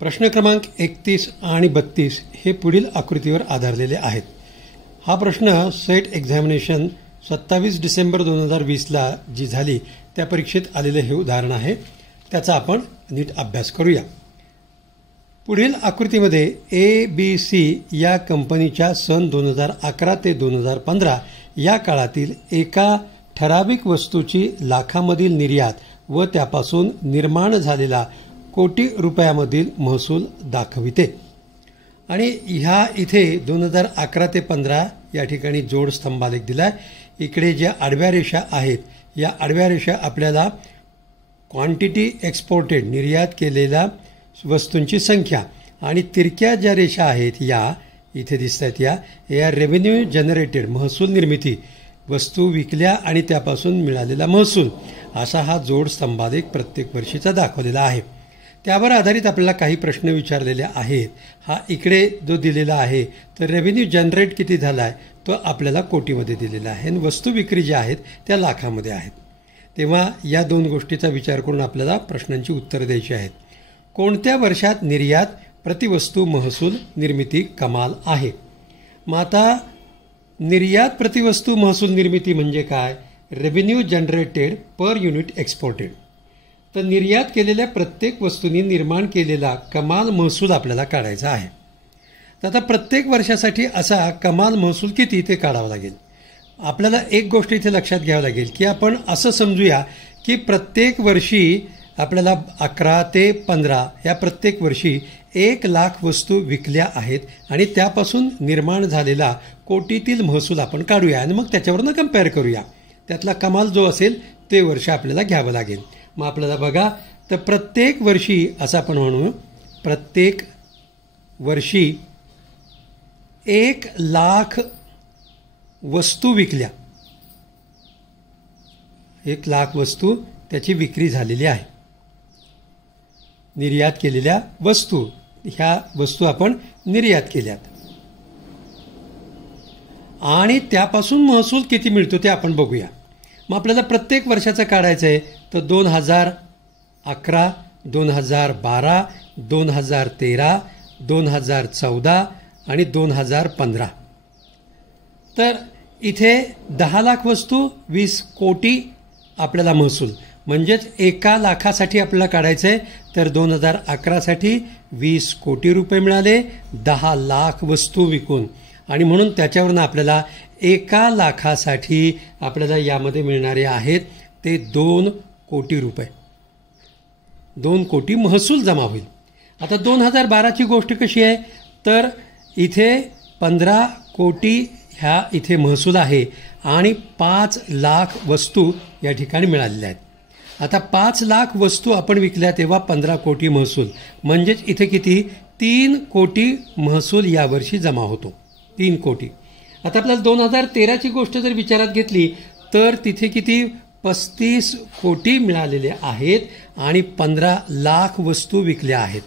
प्रश्न क्रमांक 31 आणि 32 हे पुढील आकृतीवर आधारलेले आहेत। हा प्रश्न सेट एक्झामिनेशन 27 डिसेंबर 2020ला जी झाली त्या परीक्षेत आलेले हे उदाहरण आहे, त्याचा आपण नीट अभ्यास करूया। पुढील आकृतीमध्ये ABC या कंपनीच्या सन 2011 ते 2015 या काळातील एका ठराविक वस्तूची लाखांमधील निर्यात व त्यापासून निर्माण झालेला कोटी रुपयामधील महसूल दाखविते आणि ह्या इथे 2011 ते 15 या ठिकाणी जोड स्तंभालेख दिलाय। इकडे ज्या आडव्या रेषा आहेत या आडव्या रेषा आपल्याला क्वांटिटी एक्सपोर्टेड निर्यात केलेल्या वस्तूंची संख्या आणि तिरक्या ज्या रेषा आहेत या इथे दिसत आहेत या रेव्हेन्यू जनरेटेड महसूल निर्मिती वस्तू विकल्या आणि त्यापासून मिळालेला महसूल असा हा जोड स्तंभालेख प्रत्येक वर्षीचा दाखवलेला आहे। त्यावर आधारित आपल्याला काही प्रश्न विचारलेले आहेत। हा इकडे जो दिलेला आहे तर रेव्हेन्यू जनरेट किती झाला आहे तो आपल्याला कोटीमध्ये दिलेला आहे आणि वस्तू विक्री ज्या आहेत त्या लाखामध्ये आहेत। तेव्हा या दोन गोष्टीचा विचार करून आपल्याला प्रश्नांची उत्तरं द्यायची आहेत। कोणत्या वर्षात निर्यात प्रतिवस्तू महसूल निर्मिती कमाल आहे। मग आता निर्यात प्रतिवस्तू महसूल निर्मिती म्हणजे काय, revenue generated per unit exported. तर निर्यात केलेल्या प्रत्येक वस्तूंनी निर्माण केलेला कमाल महसूल आपल्याला काढायचा आहे। तर आता प्रत्येक वर्षासाठी असा कमाल महसूल किती ते काढावा लागेल। आपल्याला एक गोष्ट इथे लक्षात घ्यावी लागेल की आपण असं समजूया की प्रत्येक वर्षी आपल्याला 11 ते 15 या प्रत्येक वर्षी 1 लाख वस्तू विकल्या आहेत आणि त्यापासून निर्माण झालेला कोटीतील महसूल आपण काढूया आणि मग त्याच्यावरनं कम्पेअर करूया। त्यातला कमाल जो असेल ते वर्ष आपल्याला घ्यावं लागेल। मग आपल्याला बघा तर प्रत्येक वर्षी असं आपण म्हणू प्रत्येक वर्षी 1 लाख वस्तू विकल्या, 1 लाख वस्तू त्याची विक्री झालेली आहे. निर्यात केलेल्या वस्तू, ह्या वस्तू आपण निर्यात केल्यात आणि त्यापासून महसूल किती मिळतो ते आपण बघूया. मग आपल्याला प्रत्येक वर्षाचं काढायचं आहे. तर 2011, 2012, 2013, 2014 आणि 2015. तर इथे 10 लाख वस्तू 20 कोटी आपल्याला महसूल, म्हणजेच 1 लाखासाठी आपल्याला काढायचं आहे. तर 2011साठी 20 कोटी रुपये मिळाले 10 लाख वस्तू विकून, आणि म्हणून त्याच्यावरून आपल्याला 1 लाखासाठी आपल्याला यामध्ये मिळणारे आहेत ते 2 कोटी रुपये, 2 कोटी महसूल जमा होईल. आता 2012ची गोष्ट कशी आहे, तर इथे 15 कोटी ह्या इथे महसूल आहे आणि 5 लाख वस्तू या ठिकाणी मिळालेल्या आहेत. आता 5 लाख वस्तू आपण विकल्या तेव्हा 15 कोटी महसूल, म्हणजेच इथे किती 3 कोटी महसूल यावर्षी जमा होतो, 3 कोटी. आता आपल्याला 2013ची गोष्ट जर विचारात घेतली तर तिथे किती 35 कोटी मिळालेले आहेत आणि 15 लाख वस्तू विकल्या आहेत.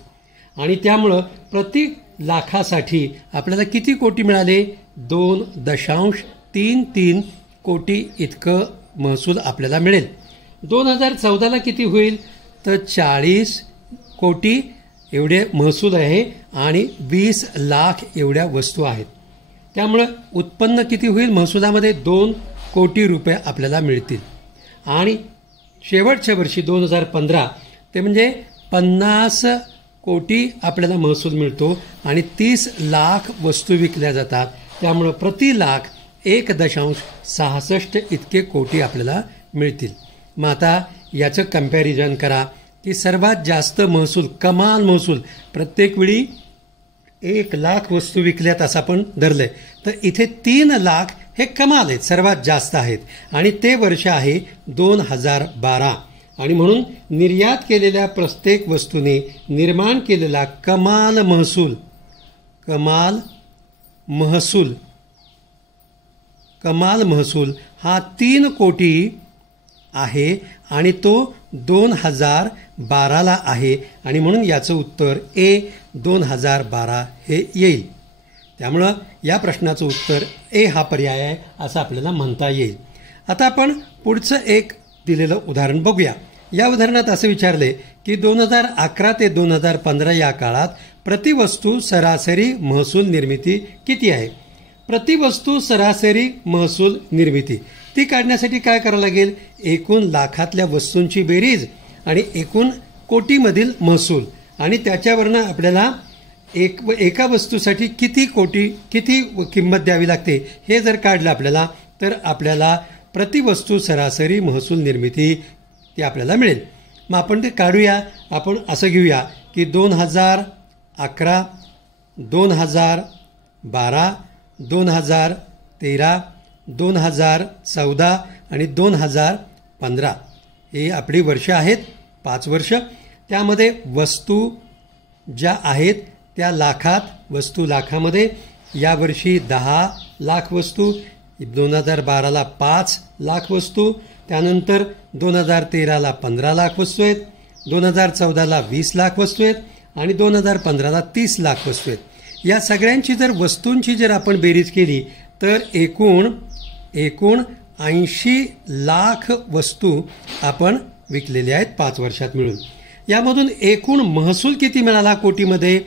आणि त्यामुळं प्रति लाखासाठी आपल्याला किती कोटी मिळाले, 2.33 कोटी इतकं महसूल आपल्याला मिळेल. 2014ला किती होईल, तर 40 कोटी एवढे महसूल आहे आणि 20 लाख एवढ्या वस्तू आहेत. त्यामुळं उत्पन्न किती होईल महसुलामध्ये, 2 कोटी रुपये आपल्याला मिळतील. आणि शेवटच्या वर्षी 2015 ते म्हणजे 50 कोटी आपल्याला महसूल मिळतो आणि 30 लाख वस्तू विकल्या जातात. त्यामुळं प्रति लाख 1.66 इतके कोटी आपल्याला मिळतील. मग आता याचं कम्पॅरिझन करा की सर्वात जास्त महसूल, कमाल महसूल प्रत्येक वेळी 1 लाख वस्तू विकल्यात असं आपण धरलंय, तर इथे 3 लाख हे कमाल आहेत, सर्वात जास्त आहेत, आणि ते वर्ष आहे 2012. आणि म्हणून निर्यात केलेल्या प्रत्येक वस्तूने निर्माण केलेला कमाल महसूल हा 3 कोटी आहे आणि तो 2012ला आहे. आणि म्हणून याचं उत्तर ए 2012 हे येईल. त्यामुळं या प्रश्नाचं उत्तर ए हा पर्याय आहे असं आपल्याला म्हणता येईल. आता आपण पुढचं एक दिलेलं उदाहरण बघूया. या उदाहरणात असं विचारले की 2011 ते 2015 या काळात प्रतिवस्तू सरासरी महसूल निर्मिती किती आहे. प्रतिवस्तू सरासरी महसूल निर्मिती ती काढण्यासाठी काय करावं लागेल, एकूण लाखातल्या वस्तूंची बेरीज आणि एकूण कोटीमधील महसूल, आणि त्याच्यावरनं आपल्याला एका वस्तूसाठी किती किंमत द्यावी लागते हे जर काढलं आपल्याला, तर आपल्याला प्रतिवस्तू सरासरी महसूल निर्मिती ती आपल्याला मिळेल. मग आपण ते काढूया. आपण असं घेऊया की 2011, 2012, 2013, 2014 आणि 2015 हे आपली वर्ष आहेत, 5 वर्ष. त्यामध्ये वस्तू ज्या आहेत त्या लाखात, वस्तू लाखामध्ये यावर्षी 10 लाख वस्तू, 2012ला 5 लाख वस्तू, त्यानंतर 2013ला 15 लाख वस्तू आहेत, 2014ला 20 लाख वस्तू आहेत आणि 2015ला 30 लाख वस्तू आहेत. या सगळ्यांची जर वस्तूंची जर आपण बेरीज केली तर एकूण 80 लाख वस्तू आपण विकलेल्या आहेत 5 वर्षात मिळून. यामधून एकूण महसूल किती मिळाला कोटीमध्ये,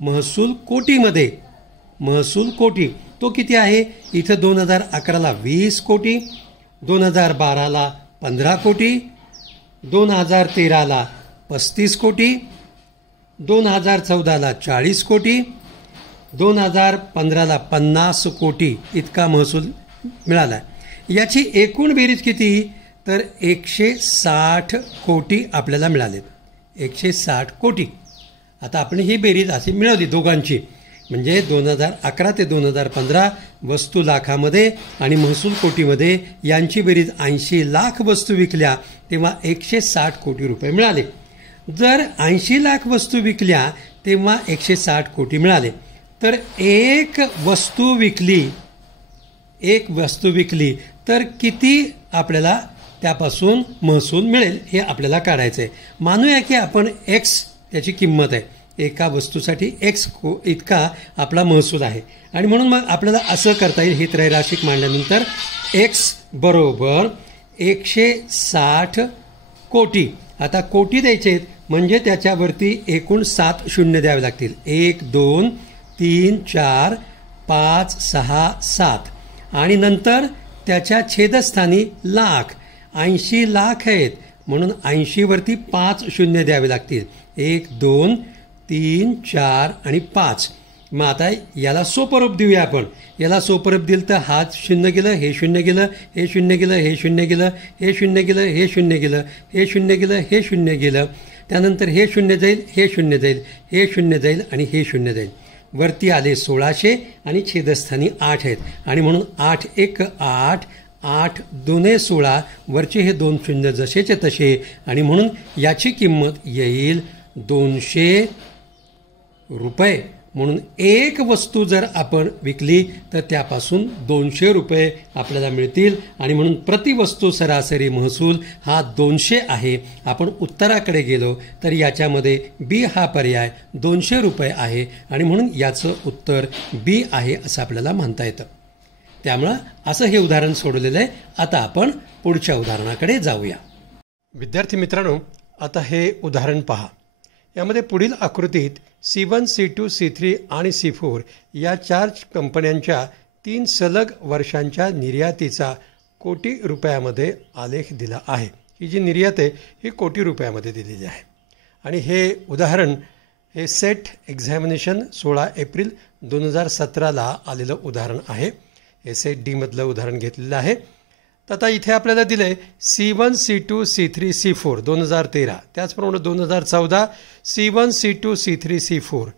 महसूल कोटीमध्ये, महसूल कोटी तो किती आहे, इथं 2011ला 20 कोटी, 2012ला 15 कोटी, 2013ला 35 कोटी, 2014ला 40 कोटी, 2015ला 50 कोटी इतका महसूल मिळाला. याची एकूण बेरीज किती, तर 160 कोटी आपल्याला मिळाले, 160 कोटी. आता आपण ही बेरीज अशी मिळवली दोघांची, म्हणजे 2011 ते 2015 वस्तू लाखामध्ये आणि महसूल कोटीमध्ये यांची बेरीज 80 लाख वस्तू विकल्या तेव्हा 160 कोटी रुपये मिळाले. जर 80 लाख वस्तू विकल्या तेव्हा 160 कोटी मिळाले. तर एक वस्तू विकली तर किती आपल्याला त्यापासून महसूल मिळेल हे आपल्याला काढायचं आहे. मानूया की आपण एक्स त्याची किंमत आहे, एका वस्तूसाठी एक्स इतका आपला महसूल आहे आणि म्हणून मग आपल्याला असं करता येईल. ही त्रैराशिक मांडल्यानंतर एक्स बरोबर 160 कोटी. आता कोटी द्यायचे आहेत म्हणजे त्याच्यावरती एकूण 7 शून्य द्यावे लागतील. 1 2 3 4 5 6 7 आणि नंतर त्याच्या छेदस्थानी लाख. 80 लाख आहेत म्हणून 80 वरती 5 शून्य द्यावे लागतील. 1 2 3 4 आणि 5. मग आता याला सोपरूप देऊया आपण. याला सोपरूप दिलं तर हा शून्य गेलं, हे शून्य गेलं, हे शून्य गेलं, हे शून्य गेलं, हे शून्य गेलं, हे शून्य गेलं, हे शून्य गेलं, हे शून्य गेलं. त्यानंतर हे शून्य जाईल, हे शून्य जाईल, हे शून्य जाईल आणि हे शून्य जाईल. वरती आले 1600 आणि छेदस्थानी 8 आहेत आणि म्हणून 8 1 8 8 2 16. वरचे हे 2 शून्य जसेचे तसे आणि म्हणून याची किंमत येईल 200 रुपये. म्हणून एक वस्तू जर आपण विकली तर त्यापासून 200 रुपये आपल्याला मिळतील आणि म्हणून प्रतिवस्तू सरासरी महसूल हा 200 आहे. आपण उत्तराकडे गेलो तर याच्यामध्ये बी हा पर्याय 200 रुपये आहे आणि म्हणून याचं उत्तर बी आहे असं आपल्याला म्हणता येतं. त्यामुळं असं हे उदाहरण सोडवलेलं आहे. आता आपण पुढच्या उदाहरणाकडे जाऊया. विद्यार्थी मित्रांनो, आता हे उदाहरण पहा. यामध्ये पुढील आकृतीत C1, C2, C3 आणि C4 या 4 कंपन्यांच्या 3 सलग वर्षांच्या निर्यातीचा कोटी रुपयामध्ये आलेख दिला आहे. ही जी निर्यात आहे ही कोटी रुपयामध्ये दिलेली आहे आणि हे उदाहरण हे सेट एक्झामिनेशन 16 एप्रिल 2017ला आलेलं उदाहरण आहे. हे सेट डी मधलं उदाहरण घेतलेलं आहे. तर आता इथे आपल्याला दिलं आहे C1, C2, C3, C4 2013. त्याचप्रमाणे 2014 C1, C2, C3, C4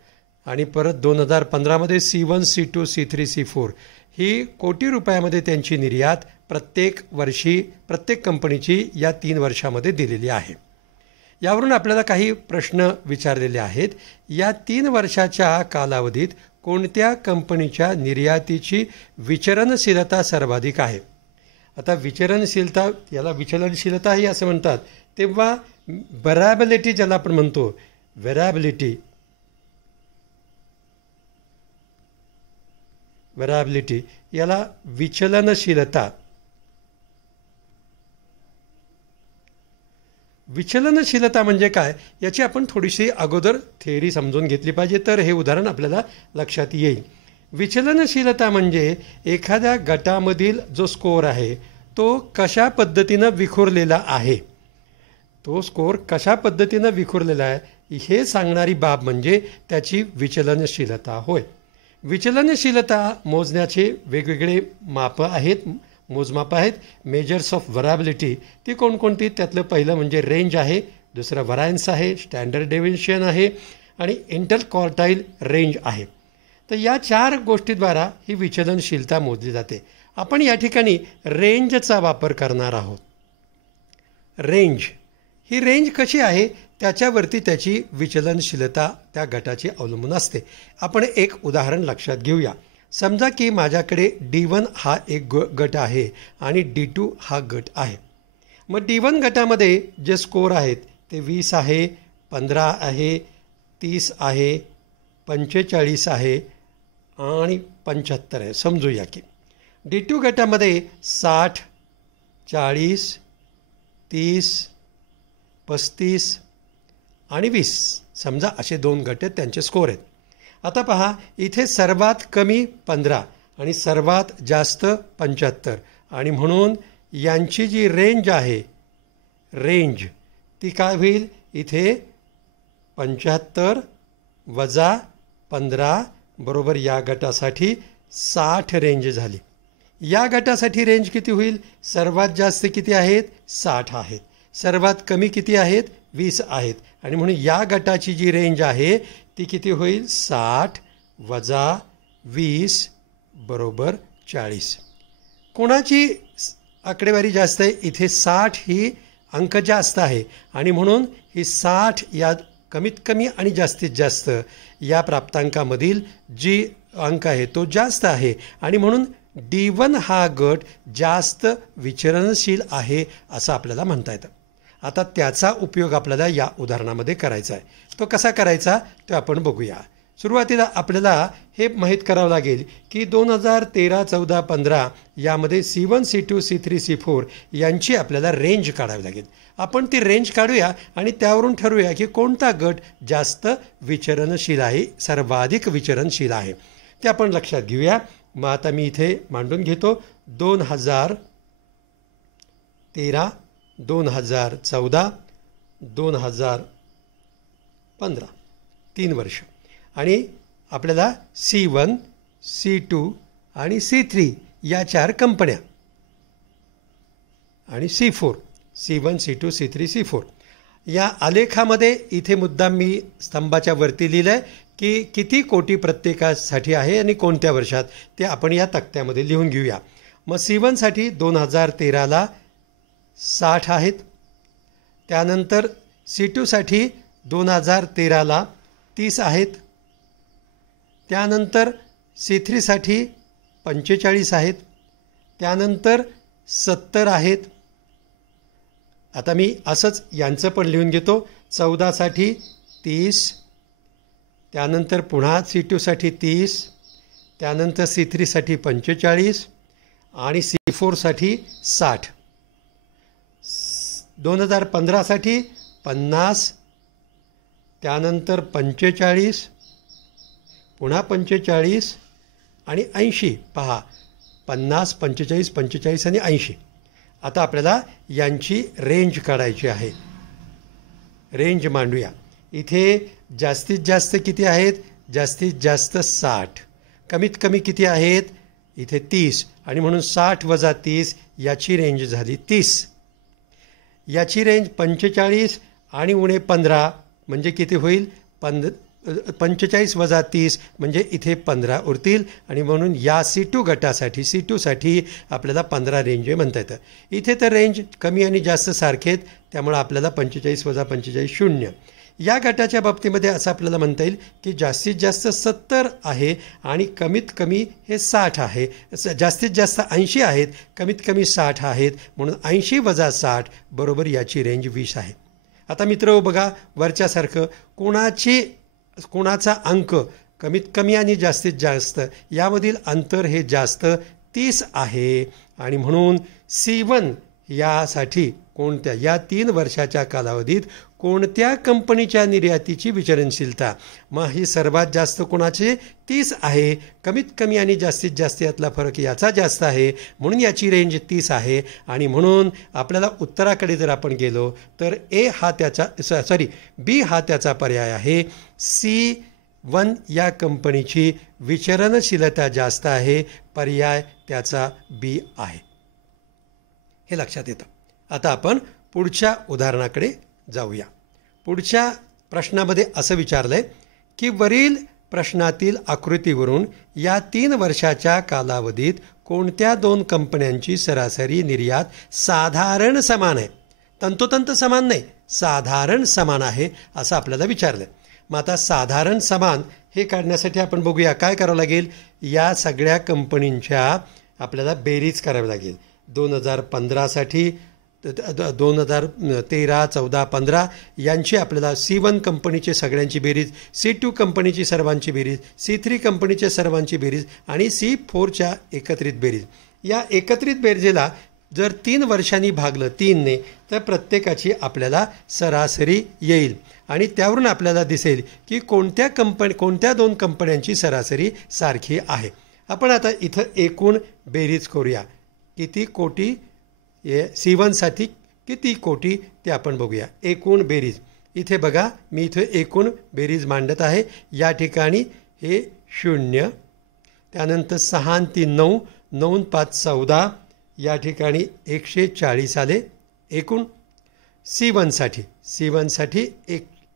आणि परत 2015मध्ये C1, C2, C3, C4 ही कोटी रुपयामध्ये त्यांची निर्यात प्रत्येक वर्षी प्रत्येक कंपनीची या 3 वर्षामध्ये दिलेली आहे. यावरून आपल्याला काही प्रश्न विचारलेले आहेत. या 3 वर्षाच्या कालावधीत कोणत्या कंपनीच्या निर्यातीची विचरणशीलता सर्वाधिक आहे. आता विचरणशीलता, याला विचलनशीलताही असं म्हणतात. तेव्हा व्हेराबिलिटी ज्याला आपण म्हणतो, व्हेराबिलिटी याला विचलनशीलता. विचलनशीलता म्हणजे काय याची आपण थोडीशी अगोदर थेअरी समजून घेतली पाहिजे तर हे उदाहरण आपल्याला लक्षात येईल. विचलनशीलता म्हणजे एखाद्या गटामधील जो स्कोअर आहे तो कशा पद्धतीनं विखुरलेला आहे, तो स्कोअर कशा पद्धतीनं विखुरलेला आहे हे सांगणारी बाब म्हणजे त्याची विचलनशीलता होय. विचलनशीलता मोजण्याचे वेगवेगळे मापं आहेत, मोजमाप आहेत. मेजर्स ऑफ व्हेराबिलिटी ती कोणकोणती, त्यातलं पहिलं म्हणजे रेंज आहे, दुसरं व्हरायन्स आहे, स्टँडर्ड डेव्हिएशन आहे आणि इंटरक्वार्टाईल रेंज आहे. तर या 4 गोष्टीद्वारा ही विचलनशीलता मोजली जाते. आपण या ठिकाणी रेंजचा वापर करणार आहोत. रेंज ही रेंज कशी आहे त्याच्यावरती त्याची विचलनशीलता त्या गटाची अवलंबून असते. आपण एक उदाहरण लक्षात घेऊया. समजा की माझ्याकडे D1 हा एक गट आहे आणि D2 हा गट आहे. मग D1 गटामध्ये जे स्कोअर आहेत ते 20 आहे, 15 आहे, 30 आहे, 45 आहे आणि 75 आहे समजूया की. D2 गटामध्ये 60, 40, 30, 35 आणि 20 समजा असे 2 गट आहेत, त्यांचे स्कोअर आहेत. आता पहा इथे सर्वात कमी 15 आणि सर्वात जास्त 75 आणि म्हणून यांची जी रेंज आहे, रेंज ती काय होईल, इथे 75 वजा 15 बरोबर या गटासाठी 60 रेंज झाली. या गटासाठी रेंज किती होईल, सर्वात जास्त किती आहेत, 60 आहेत, सर्वात कमी किती आहेत, 20 आहेत आणि म्हणून या गटाची जी रेंज आहे ती किती होईल, 60 वजा 20 बरोबर 40. कोणाची आकडेवारी जास्त आहे, इथे 60 ही अंक जास्त आहे आणि म्हणून ही 60 या कमीत कमी आणि जास्तीत जास्त या प्राप्तांकामधील जी अंक आहे तो जास्त आहे आणि म्हणून D1 हा गट जास्त विचरणशील आहे असं आपल्याला म्हणता येतं. आता त्याचा उपयोग आपल्याला या उदाहरणामध्ये करायचा आहे. तो कसा करायचा ते आपण बघूया. सुरुवातीला आपल्याला हे माहीत करावं लागेल की 2013, 14, 15 यामध्ये C1, C2, C3, C4 यांची आपल्याला रेंज काढावी लागेल. आपण ती रेंज काढूया आणि त्यावरून ठरवूया की कोणता गट जास्त विचरणशील आहे, सर्वाधिक विचरणशील आहे ते आपण लक्षात घेऊया. मग आता मी इथे मांडून घेतो 2013, 2014, 2015 3 वर्ष आणि आपल्याला C1, C2 आणि C3 या 4 कंपन्या आणि C4 C1, C2, C3, C4 या आलेखामध्ये इथे मुद्दाम मी स्तंभाच्या वरती लिहिलं आहे की किती कोटी प्रत्येकासाठी आहे आणि कोणत्या वर्षात ते आपण या तक्त्यामध्ये लिहून घेऊया. मग C1साठी 2013ला 60 आहेत. त्यानंतर C2साठी 2013ला 30 आहेत. त्यानंतर C3साठी 45 आहेत. त्यानंतर 70 आहेत. आता मी असंच यांचं पण लिहून घेतो. 14साठी 30, त्यानंतर पुन्हा C2साठी 30, त्यानंतर C3साठी 45 आणि C4साठी 60. 2015साठी 50, त्यानंतर 45, पुन्हा 45 आणि 80. पहा 50, 45, 45 आणि 80. आता आपल्याला यांची रेंज काढायची आहे. रेंज मांडूया. इथे जास्तीत जास्त किती आहेत? जास्तीत जास्त 60. कमीत कमी किती आहेत? इथे 30 आणि म्हणून 60 वजा 30 याची रेंज झाली 30. याची रेंज 45 आणि उणे 15 म्हणजे किती होईल? 45 वजा 30 म्हणजे इथे 15 उरतील आणि म्हणून या C2 गटासाठी C2साठी आपल्याला 15 रेंज म्हणता येतं. इथे तर रेंज कमी आणि जास्त सारखे आहेत त्यामुळे आपल्याला 45 वजा 45 0. या गटाच्या बाबतीमध्ये असं आपल्याला म्हणता येईल की जास्तीत जास्त 70 आहे आणि कमीत कमी हे 60 आहे. जास्तीत जास्त 80 आहेत, कमीत कमी 60 आहेत म्हणून 80 वजा 60 बरोबर याची रेंज 20 आहे. आता मित्र बघा वरच्यासारखं कोणाचा अंक कमीत कमी आणि जास्तीत जास्त यामधील अंतर हे जास्त 30 आहे आणि म्हणून C1 यासाठी कोणत्या या 3 वर्षाच्या कालावधीत कोणत्या कंपनीच्या निर्यातीची विचरणशीलता मग ही सर्वात जास्त कोणाचे 30 आहे. कमीत कमी आणि जास्तीत जास्त यातला फरक याचा जास्त आहे म्हणून याची रेंज 30 आहे आणि म्हणून आपल्याला उत्तराकडे जर आपण गेलो तर बी हा त्याचा पर्याय आहे. C1 या कंपनीची विचरणशीलता जास्त आहे. पर्याय त्याचा बी आहे. हे लक्षात येतं. आता आपण पुढच्या उदाहरणाकडे जाऊया. पुढच्या प्रश्नामध्ये असं विचारलं आहे की वरील प्रश्नातील आकृतीवरून या 3 वर्षाच्या कालावधीत कोणत्या 2 कंपन्यांची सरासरी निर्यात साधारण समान आहे. तंतोतंत समान नाही, साधारण समान आहे असं आपल्याला विचारलं आहे. मग आता साधारण समान हे काढण्यासाठी आपण बघूया काय करावं लागेल. या सगळ्या कंपनींच्या आपल्याला बेरीज करावी लागेल. 2015साठी 2013, 14, 15 यांची आपल्याला C1 कंपनीचे सगळ्यांची बेरीज, C2 कंपनीची सर्वांची बेरीज, C3 कंपनीच्या सर्वांची बेरीज आणि C4च्या एकत्रित बेरीज. या एकत्रित बेरजेला जर 3 वर्षांनी भागलं 3ने तर प्रत्येकाची आपल्याला सरासरी येईल आणि त्यावरून आपल्याला दिसेल की कोणत्या 2 कंपन्यांची सरासरी सारखी आहे. आपण आता इथं एकूण बेरीज करूया. किती कोटी C1साठी किती कोटी ते आपण बघूया. एकूण बेरीज इथे बघा मी इथे एकूण बेरीज मांडत आहे. या ठिकाणी हे 0, त्यानंतर 6 आणि 3 9, 9 आणि 5 14, या ठिकाणी 140 आले एकूण. C1साठी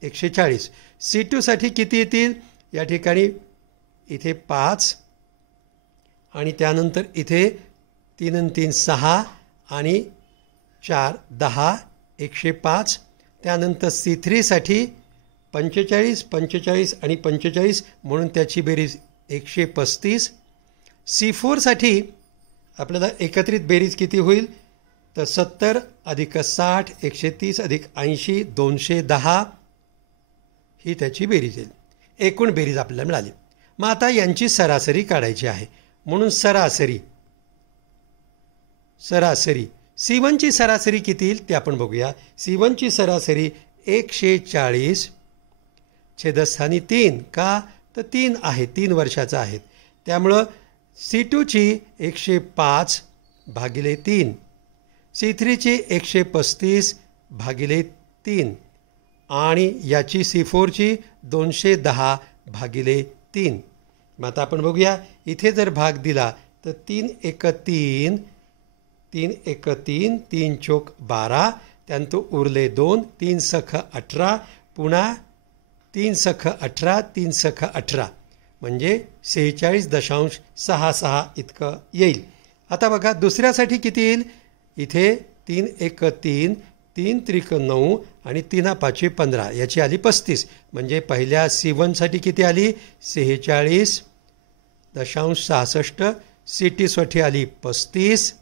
140. C2साठी किती येतील? या ठिकाणी इथे 5 आणि त्यानंतर इथे 3 आणि 3 6 आणि 4 10, 105. त्यानंतर C3साठी 45, 45 आणि 45 म्हणून त्याची बेरीज 135. C4साठी आपल्याला एकत्रित बेरीज किती होईल तर 70 अधिक 60 130 अधिक 80 210 ही त्याची बेरीज येईल. एकूण बेरीज आपल्याला मिळाली. मग आता यांची सरासरी काढायची आहे म्हणून सरासरी C1ची सरासरी किती येईल ते आपण बघूया. C1ची सरासरी 140 छेदस्थानी 3 का तर 3 आहे 3 वर्षाचा आहेत त्यामुळं C2ची 105 भागिले 3 C3ची 135 भागिले 3 आणि याची C4ची 210 भागिले 3. मग आता आपण बघूया इथे जर भाग दिला तर 3 1 3 3 1 3 3 चोक 12 त्यानंतर उरले 2 3 सख 18 पुन्हा 3 सख 18 3 सख 18 म्हणजे 46.66 इतकं येईल. आता बघा दुसऱ्यासाठी किती येईल. इथे 3 1 3 3 त्रिक 9 आणि 3 5 15 याची आली 35 म्हणजे पहिल्या C1साठी किती आली 46.66. C2साठी आली 35.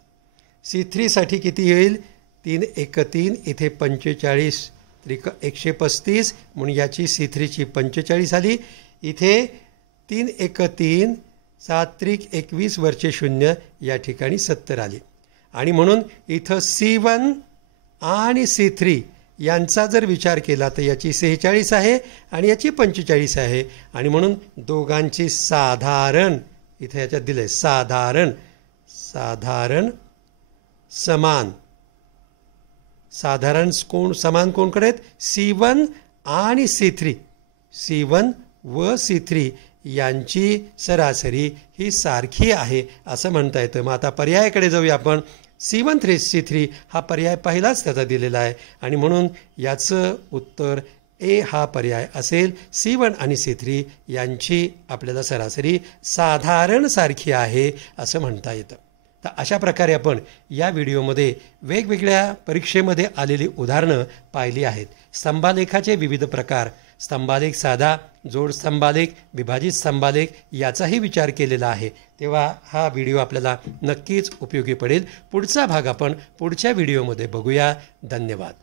C3साठी किती येईल 3 1 3 इथे 45 त्रिक 135 म्हणून याची C3ची 45 आली. इथे 3 1 3 7 त्रिक 21 वरचे 0 या ठिकाणी 70 आली आणि म्हणून इथं C1 आणि C3 यांचा जर विचार केला तर याची 46 आहे आणि याची 45 आहे आणि म्हणून दोघांची साधारण इथे याच्यात दिले साधारण समान समान कोणकडे आहेत C1 आणि C1 व C3 यांची सरासरी ही सारखी आहे असं म्हणता येतं. मग आता पर्यायाकडे जाऊया आपण. C1 C3 हा पर्याय पहिलाच त्याचा दिलेला आहे आणि म्हणून याचं उत्तर ए हा पर्याय असेल. C1 आणि C3 यांची आपल्याला सरासरी साधारण सारखी आहे असं म्हणता येतं. तर अशा प्रकारे आपण या व्हिडिओमध्ये वेगवेगळ्या परीक्षेमध्ये आलेली उदाहरणं पाहिली आहेत. स्तंभालेखाचे विविध प्रकार, स्तंभालेख साधा, जोड स्तंभालेख, विभाजित स्तंभालेख याचाही विचार केलेला आहे. तेव्हा हा व्हिडिओ आपल्याला नक्कीच उपयोगी पडेल. पुढचा भाग आपण पुढच्या व्हिडिओमध्ये बघूया. धन्यवाद.